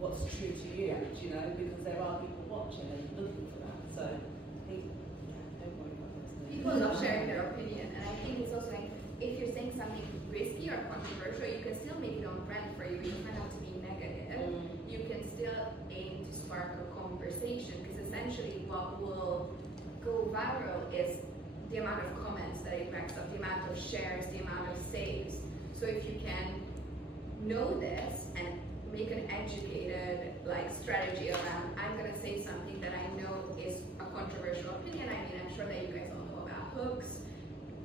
what's true to you, you know, because there are people watching and looking for that. So I think, yeah, don't worry about that. People love sharing their opinion, and I think it's also like if you're saying something risky or controversial, you can still make it on brand for you. You don't have to be negative. You can still aim to spark a conversation, because essentially what will go viral is the amount of comments that it racks up, the amount of shares, the amount of saves. So if you can know this and make an educated like strategy around, I'm gonna say something that I know is a controversial opinion. I mean, I'm sure that you guys all know about hooks.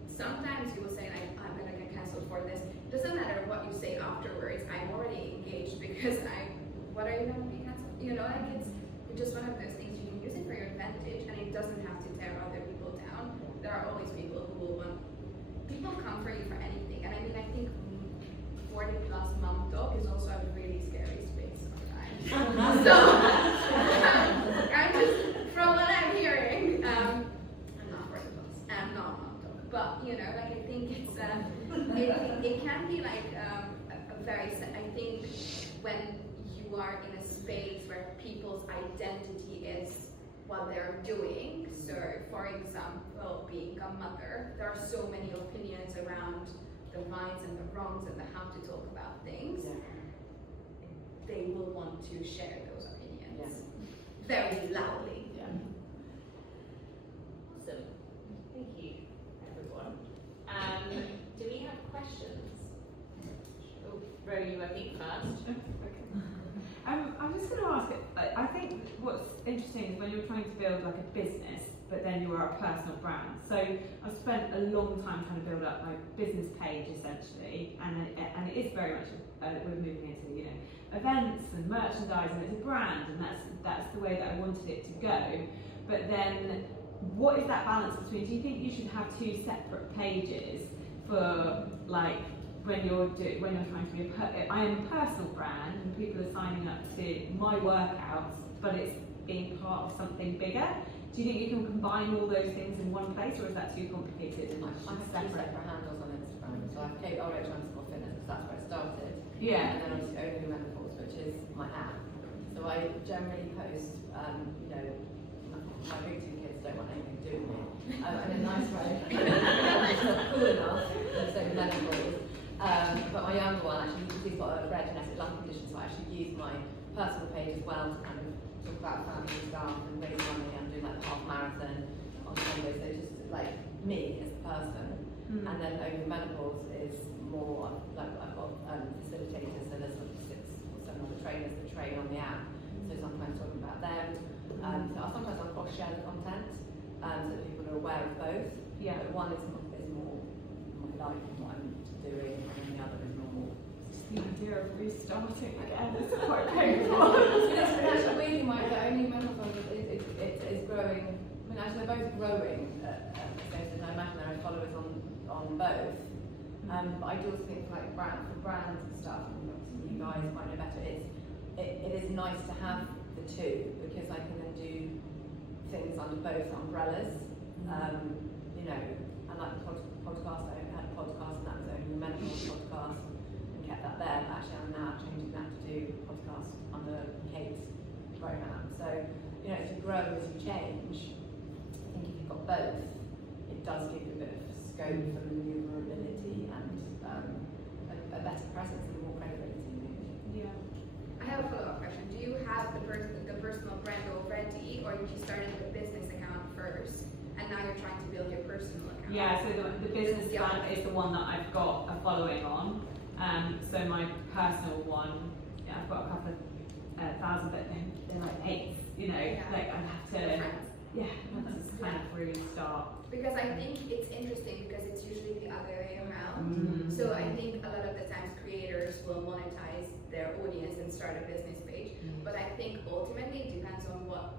Sometimes you will say like, I'm gonna get cancelled for this. It doesn't matter what you say afterwards. I'm already engaged because what are you gonna be cancelled? You know, like it's just one of those things. You can use it for your advantage, and it doesn't have to tear other people down. There are always people who will want. People come for you for anything, and I mean, I think 40+ mom talk is also a really scary space sometimes. So, I'm just, from what I'm hearing, I'm not 40+, and I'm not mom talk, but you know, like I think it's, it can be like a very, I think when you are in a space where people's identity is what they're doing, so for example, being a mother, there are so many opinions around the rights and the wrongs and the how to talk about things. Yeah. They will want to share those opinions Yeah. very loudly. Yeah. Awesome. Thank you, everyone. Do we have questions? Oh, Roe, you I think first. I'm just going to ask, I think what's interesting is when you're trying to build like a business, but then you are a personal brand. So I've spent a long time trying to build up my business page essentially, and it is very much, we're moving into, you know, events and merchandise, and it's a brand, and that's the way that I wanted it to go. But then what is that balance between, do you think you should have two separate pages for like, when you're trying to be I am a personal brand and people are signing up to my workouts, but it's being part of something bigger. Do you think you can combine all those things in one place, or is that too complicated and I have two separate handles on Instagram. So I have Kate RH _ fitness, because that's where it started. Yeah. And then obviously Only Menopause, which is my app. So I generally post, you know, my big two kids don't want anything to do with me. In a nice way. It's not cool enough, and so menopause. But my younger one, actually, he's got a rare genetic lung condition, so I actually use my personal page as well to kind of talk about family stuff and raise money and do like half marathon on Sunday. So just like me as a person. And then Over Menopause is more like I've got facilitators, so there's sort of 6 or 7 other trainers that train on the app. So sometimes talking about them. So sometimes I'll cross share the content so that people are aware of both. Yeah. But one is more my life and what I'm doing, and then the other is normal. The idea of restarting again is quite painful. That's really my Only Menopause is growing. I mean, actually, they're both growing at the same time. I imagine there are followers on both. But I do also think like for brands and stuff, and obviously you guys might know better, it is nice to have the two, because I can then do things under both umbrellas. You know, and like the podcast, I had a podcast, and that was Only Menopause podcast, and kept that there. But actually, I'm now changing that to do podcasts under Kate's Rowe-Ham. So, you know, as you grow, as you change, I think if you've got both, it does give you a bit of scope for maneuverability and a better presence and more credibility. Yeah. I have a follow-up question. Do you have the personal brand already, or did you start with a business account first and now you're trying to build your personal account? Yeah, so the business account is the one that I've got a following on. So my personal one, yeah, I've got a couple of thousand, but they're like eights, you know, like I have to, yeah, I have to kind of really start. Because I think it's interesting because it's usually the other way around. So I think a lot of the times creators will monetize their audience and start a business page. But I think ultimately it depends on what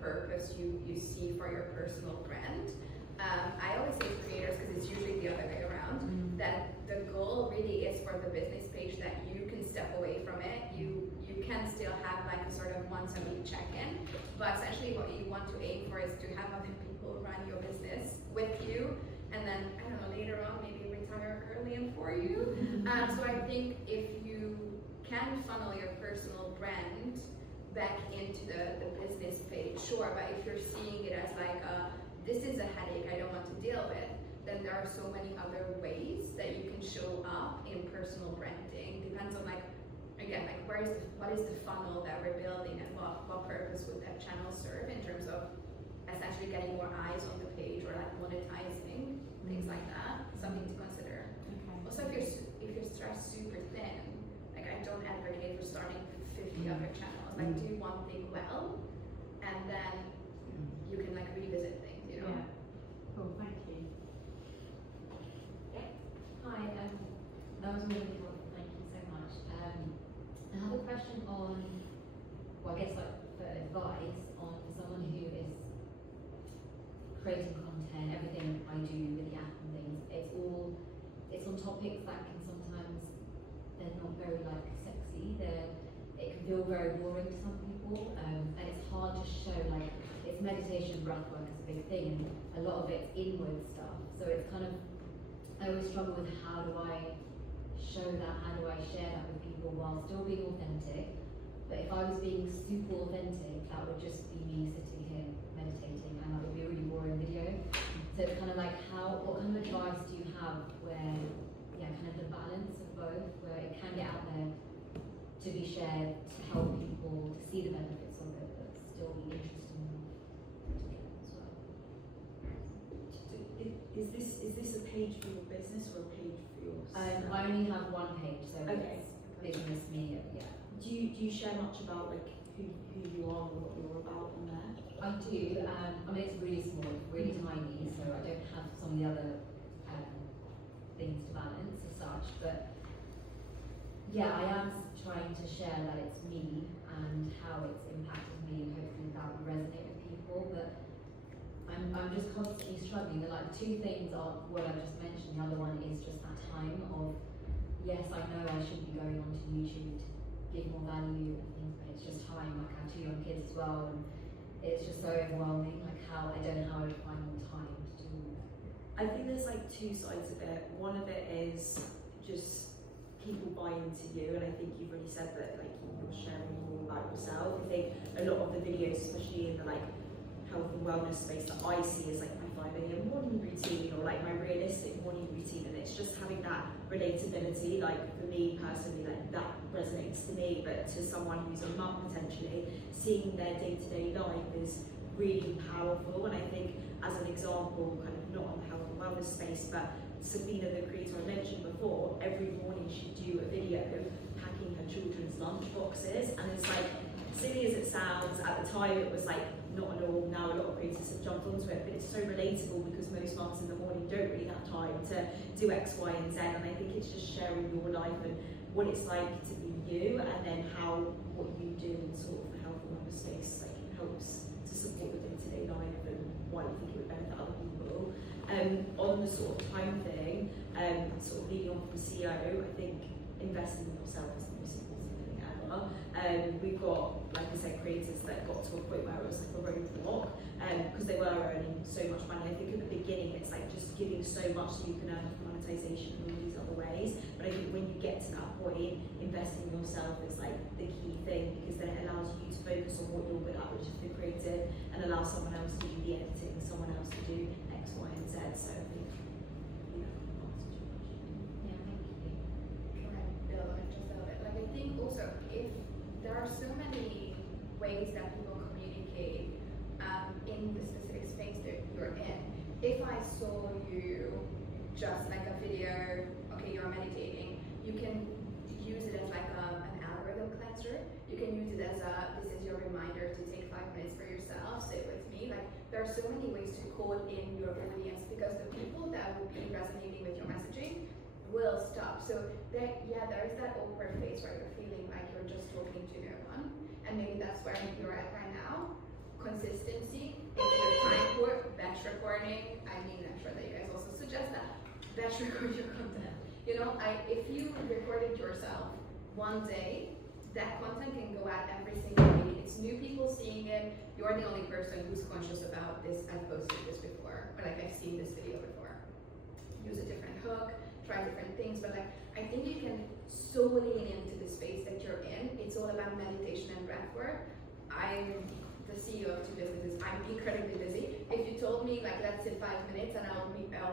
purpose you see for your personal brand. I always say to creators, because it's usually the other way around, that the goal really is for the business page that you can step away from it. You can still have like a sort of once a week check-in, but essentially what you want to aim for is to have other people run your business with you, and then, I don't know, later on maybe retire early and for you. So I think if you can funnel your personal brand back into the business page, sure, but if you're seeing it as like this is a headache I don't want to deal with, then there are so many other ways that you can show up in personal branding. Depends on like, again, like what is the funnel that we're building, and what purpose would that channel serve in terms of essentially getting more eyes on the page, or like monetizing, things like that. Something to consider. Okay. Also, if you're stressed super thin, like I don't advocate for starting 50 other channels. Like do one thing well, and then you can like revisit things, you know? Yeah. Cool, thank you. Hi, that was really helpful, thank you so much. I have a question on, well, I guess like for advice on someone who is creating content, everything I do with the app and things, it's on topics that can sometimes, they're not very like sexy, it can feel very boring to some people, and it's hard to show, like, it's meditation, breath work is a big thing, and a lot of it's inward stuff, so it's kind of, I always struggle with how do I show that, how do I share that with people while still being authentic. But if I was being super authentic, that would just be me sitting here meditating, and that would be a really boring video. So it's kind of like what kind of advice do you have where, yeah, kind of the balance of both, where it can get out there to be shared, to help people to see the benefits of it, but still be interesting to get as well. Is this a page for your business or a page for your? I only have one page, so Okay. it's business me, yeah. Do you share much about like who you are or what you're about on there? I do. I mean, it's really small, really tiny, so I don't have some of the other things to balance as such. But yeah, I am trying to share that it's me and how it's impacted me, and hopefully that will resonate with people. But I'm just constantly struggling. The like two things are what I've just mentioned. The other one is just that time of, yes, I know I should be going onto YouTube to give more value and things, but it's just time. Like I have 2 young kids as well, and it's just so overwhelming. Like how I don't know how I would find more time to do all that. I think there's like 2 sides of it. One of it is just people buy into you, and I think you've already said that like you're sharing more about yourself. I think a lot of the videos, especially in the like health and wellness space, that I see is like my 5 a.m. morning routine, or like my realistic morning routine, and it's just having that relatability. Like for me personally, like that resonates to me, but to someone who's a mum potentially, seeing their day-to-day life is really powerful. And I think as an example, kind of not on the health and wellness space, but Sabina, the creator I mentioned before, every morning she'd do a video packing her children's lunch boxes, and it's like, silly as it sounds, at the time it was like not a norm. Now a lot of creators have jumped onto it, but it's so relatable because most mums in the morning don't really have time to do X, Y, and Z. And I think it's just sharing your life and what it's like to be you, and then how what you do in sort of the health and wellness space like helps to support the day-to-day life, and why you think it would benefit other people. On the sort of time thing, sort of leading on from CEO, I think investing in yourself is the most important thing ever. We've got, like I said, creators that got to a point where it was like a roadblock, because they were earning so much money. I think at the beginning it's like just giving so much so you can earn monetization in all these other ways. But I think when you get to that point, investing in yourself is like the key thing, because then it allows you to focus on what you're good at, which is the creative, and allow someone else to do the editing, someone else to do X, Y, and Z. So I think, yeah, answered your question. Yeah, thank you. Can I build on it just a little bit? Like I think also if there are so many ways ways that people communicate in the specific space that you're in. If I saw you just like a video, okay, you're meditating, you can use it as like an algorithm cleanser. You can use it as this is your reminder to take 5 minutes for yourself, sit with me. Like, there are so many ways to call in your audience, because the people that will be resonating with your messaging will stop. So there is that awkward phase where you're feeling like you're just talking to no one, and maybe that's where you're at right now. Consistency, if you're trying for batch recording, I mean, I'm sure that you guys also suggest that, batch record your content. You know, if you record it yourself one day, that content can go out every single week. It's new people seeing it. You're the only person who's conscious about this. I've posted this before, or like I've seen this video before. Use a different hook, try different things, but like I think you can so lean into the space that you're in. It's all about meditation and breath work. I'm the CEO of 2 businesses. I'm incredibly busy. If you told me like let's sit 5 minutes and I'll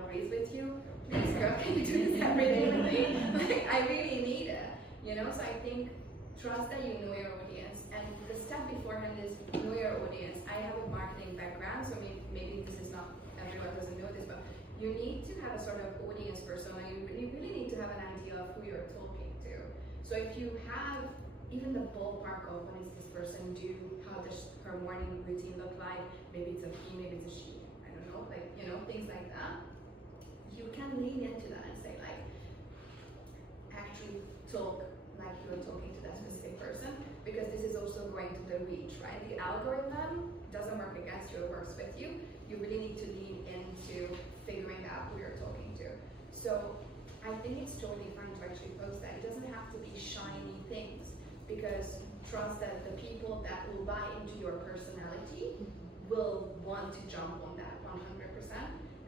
breathe with you, please girl, can you do this every day with me? Like I really need it, you know. So I think trust that you know your audience, and the step beforehand is know your audience. I have a marketing background, so maybe this is not everyone doesn't know this, but you need to have a sort of audience persona. You really need to have an idea of who you're talking to. So if you have even the ballpark of what does this person do, how does her morning routine look like, maybe it's a he, maybe it's a she, I don't know, like, you know, things like that, you can lean into that and say like, actually talk like you're talking to that specific person, because this is also going to the reach, right? The algorithm doesn't work against you, it works with you. You really need to lean into figuring out who you're talking to. So I think it's totally fine to actually post that. It doesn't have to be shiny things, because trust that the people that will buy into your personality will want to jump on that 100%.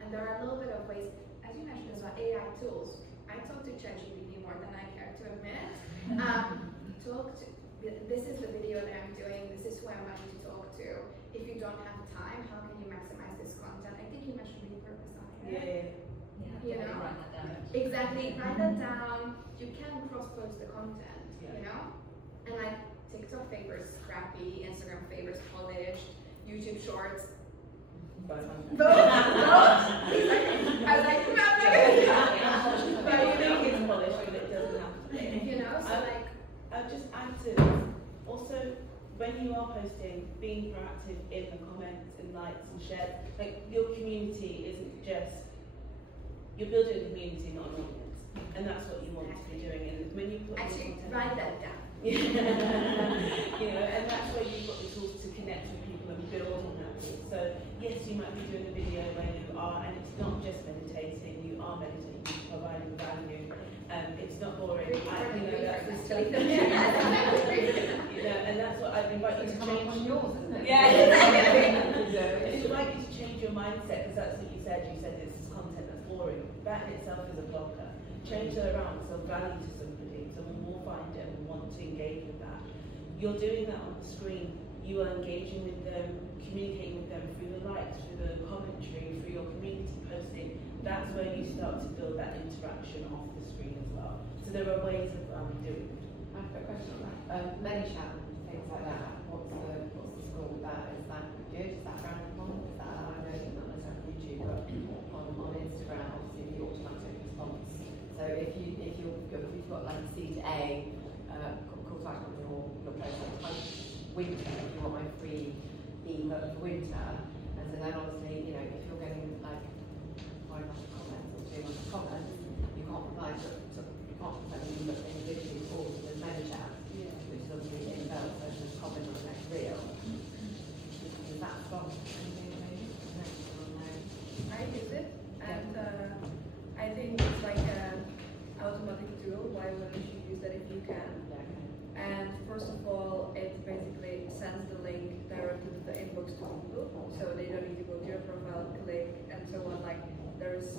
And there are a little bit of ways, as you mentioned as well, AI tools. I talk to ChatGPT more than I care to admit. This is the video that I'm doing, this is who I want you to talk to. If you don't have time, how can you maximize this content? I think you mentioned repurpose on it. Yeah. You know? Write that down. Exactly, write that down. You can cross-post the content, you know? And like TikTok favors Scrappy, Instagram favors College, YouTube Shorts. Both. I was like, But you think it's polished, but it doesn't have to be. you know, so like, I'll just add to this. Also, when you are posting, being proactive in the comments and likes and shares, like your community isn't just, you're building a community, not an audience. And that's what you want to be doing. And when you put actually, content, write that down. you know, and that's where you've got the tools to connect with people and build on that. So yes, you might be doing a video where you are, and it's not just meditating, you are meditating, you're providing value. It's not boring. You know, that's the you know, and that's what I'd invite you to change. On yours, isn't it? Yeah, I'd invite you to change your mindset, because that's what you said. You said this is content that's boring. That in itself is a blocker. Change that around, so value to somebody. Someone will find it and will want to engage with that. You're doing that on the screen. You are engaging with them, communicating with them through the likes, through the commentary, through your community posting. That's where you start to build that interaction off the screen as well. So there are ways of doing it. I've got a question on that. ManyChat and things like that. What's the score with that? Is that good? Is that random? Is that I know it's not necessarily YouTube, but on Instagram, obviously the automatic response. So if you've got like seed A, call to action on your post like winter, if you want my free ebook for winter, and so then obviously, you know, if you're getting like 500 comments or 200 comments, you can't reply to you can't reply to ebook individually or to the ManyChat, which is obviously inbuilt, so just comment on the next reel. Is that from anything maybe? I use it, and I think it's like an automatic tool. Why wouldn't you use that if you can? And first of all, it basically sends the link directly to the inbox to people, so they don't need to go to your profile, click, and so on. Like, there's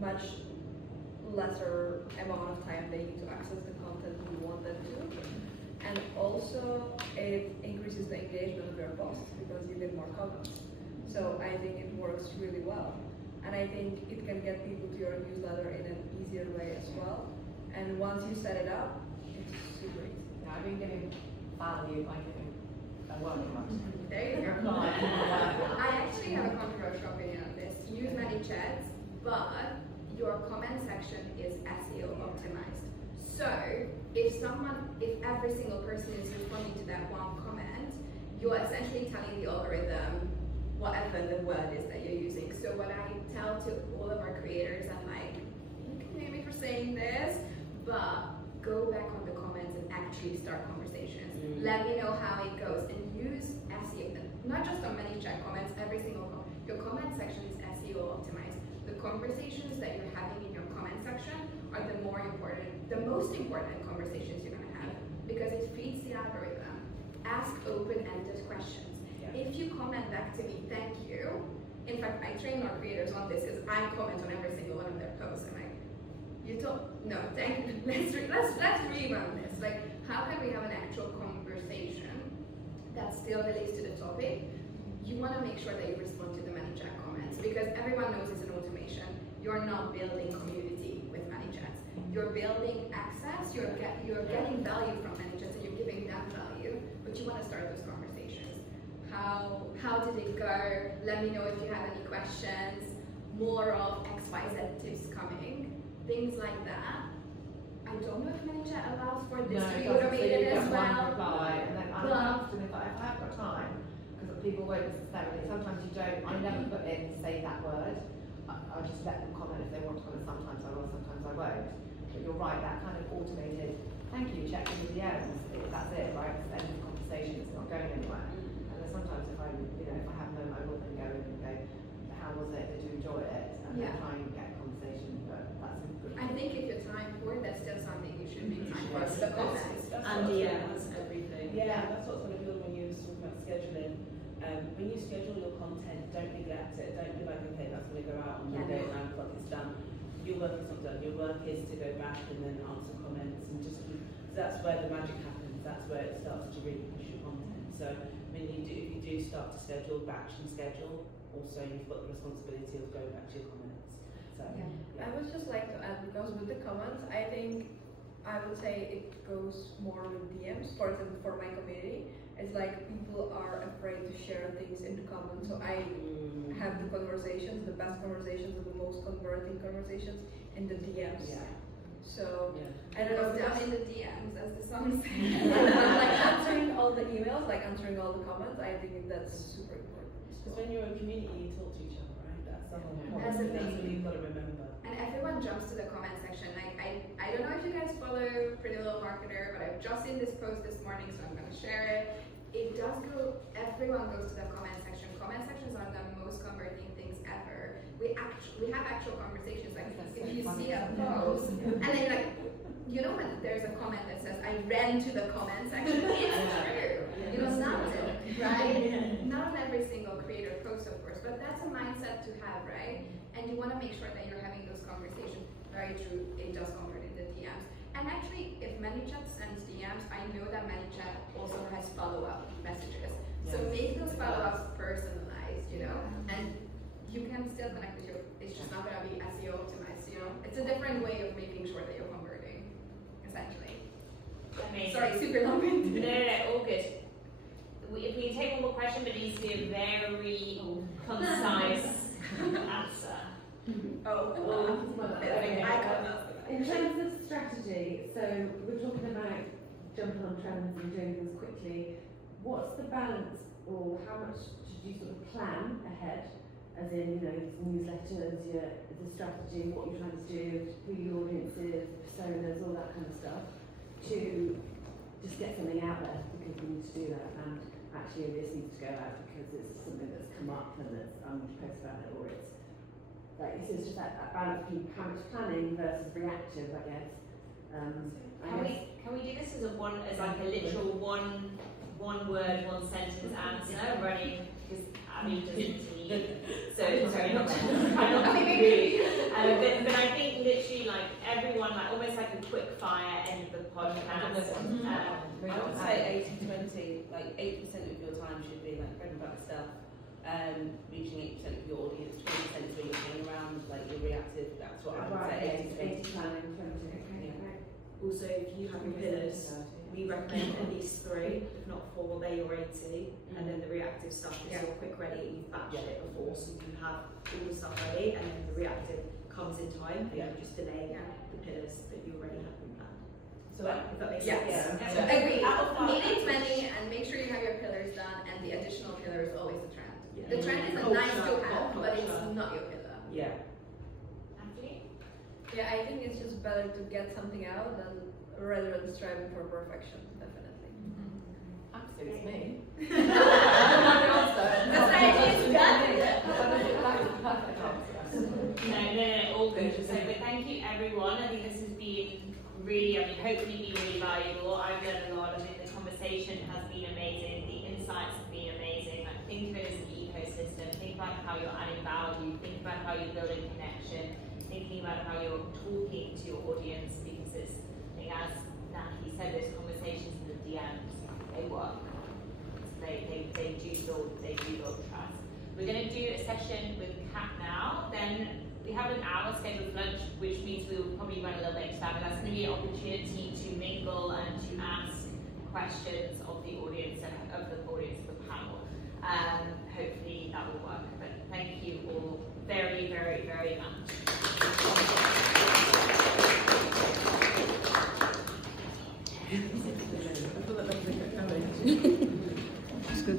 much lesser amount of time they need to access the content you want them to. And also, it increases the engagement of your posts because you get more comments. So I think it works really well. And I think it can get people to your newsletter in an easier way as well. And once you set it up, it's super easy. I've been giving value by giving There you go. reply. I actually have a controversial opinion on this. Use ManyChats, but your comment section is SEO optimized. So if every single person is responding to that one comment, you're essentially telling the algorithm whatever the word is that you're using. So what I tell to all of our creators, I'm like, you can hate me for saying this, but go back on the comments and actually start conversations. Let me know how it goes and use SEO, not just on ManyChat comments, every single your comment section is SEO optimized. The conversations that you're having in your comment section are the most important conversations you're gonna have because it feeds the algorithm. Ask open-ended questions. If you comment back to me, thank you. In fact, I train our creators on this because I comment on every single one of their posts. I'm like, no, thank you. Let's rerun this. Like, how can we have an actual conversation that still relates to the topic? You want to make sure that you respond to the ManyChat comments because everyone knows it's an automation. You're not building community with ManyChats. You're building access. You're getting value from ManyChats and you're giving them value. But you want to start those conversations. How did it go? Let me know if you have any questions. More of XYZ tips coming. Things like that. I don't know if ManyChat allows for this to be automated as well. Reply, and then often if I have got time, because people won't necessarily, sometimes you don't, I never put in say that word. I'll just let them comment if they want to comment. Sometimes I will, sometimes I won't. But you're right, that kind of automated, thank you, check in the DMs, that's it, right? It's the end of the conversation, it's not going anywhere. And then sometimes if I have them, I will then go in and go, how was it, did you enjoy it? And then try and get a conversation, but that's good. I think if you're time for it, that's still something you should make time for. The comments. And everything. Yeah, that's what's going to build when you were talking about scheduling. When you schedule your content, don't neglect it. Don't be like, okay, that's going to go out on Monday at 9 o'clock, it's done. Your work is not done. Your work is to go back and then answer comments and just keep. So that's where the magic happens. That's where it starts to really push your content. So if you do start to schedule, batch and schedule, also you've got the responsibility of going back to your comments. So I would just like to add, because with the comments, I think I would say it goes more with DMs. For example, for my community, it's like people are afraid to share things in the comments. So I have the conversations, the best conversations, the most converting conversations in the DMs. Yeah. So I don't know, down in the DMs, as the song says. like answering all the emails, like answering all the comments, I think that's super important. Because when you're in a community, you talk to each other, right? That's the whole point. That's the That's thing. what you've got to remember. And everyone jumps to the comment section. Like I don't know if you guys follow Pretty Little Marketer, but I've just seen this post this morning, so I'm gonna share it. It does go, everyone goes to the comment section. Comment sections are the most converting things ever. We have actual conversations. Like if you see a post and then you're like, you know when there's a comment that says, I ran to the comment section, it's true. You know, not right? Not on every single creator post, of course, but that's a mindset to have, right? And you want to make sure that you're having those conversations. Very true, it does convert in the DMs. And actually, if ManyChat sends DMs, I know that ManyChat also has follow-up messages. So make those follow-ups personalized, you know? And you can still connect with it's just not gonna be SEO optimized, you know? It's a different way of making sure that you're converting, essentially. Amazing. Sorry, super long-winded. No, all good. If we take one more question, but it needs to be a very concise answer. In terms of strategy, so we're talking about jumping on trends and doing things quickly. What's the balance, or how much should you sort of plan ahead, as in, newsletters, the strategy, what you're trying to do, who your audience is, personas, all that kind of stuff, to just get something out there because we need to do that, and actually this needs to go out because it's something that's come up and that's I'm going to post about it, or it's like it's just that balance between how much planning versus reactive, I guess. Can we do this as like a literal one word, one sentence answer running? Because Abby doesn't need. So sorry, not really. But I think literally like everyone, like almost like a quick fire end of the podcast. I would say 80-20, like 80% of your time should be like thinking about stuff, reaching 80% of your audience, 20% where you're hanging around, like you're reactive. That's what I would say. 80 planning, 20. Yeah. Also, if you have your pillars, we we recommend at least 3, if not 4, they're your 80, and then the reactive stuff is your quick ready. You've batched it before, so you have all the stuff ready, and then the reactive comes in time, and you just delay the pillars that you already have in plan. So that, If that makes Yes. sense. So agree. Out of 5. 80-20, and make sure you have your pillars done, and the additional pillar is always the trend. Yeah. The trend is a Culture, nice to have, pop but it's culture. not your pillar. Yeah. Natalie? Yeah, I think it's just better to get something out than rather than striving for perfection, definitely. Absolutely, it's me. The strategy is done. No, all good. So, but thank you everyone. I think this has been really, hopefully been really valuable. I've learned a lot. I think the conversation has been amazing. The insights have been amazing. Like, think of it as an ecosystem. Think about how you're adding value. Think about how you're building connection. Thinking about how you're talking to your audience, because it's, I think as Natalie said, those conversations in the DMs, they work. They do build trust. We're going to do a session with Kat now. Then we have an hour scheduled for lunch, which means we will probably run a little bit into that. But that's going to be an opportunity to mingle and to ask questions of the audience of the panel. Hopefully that will work. But thank you all very, very, very much. I feel like that's a good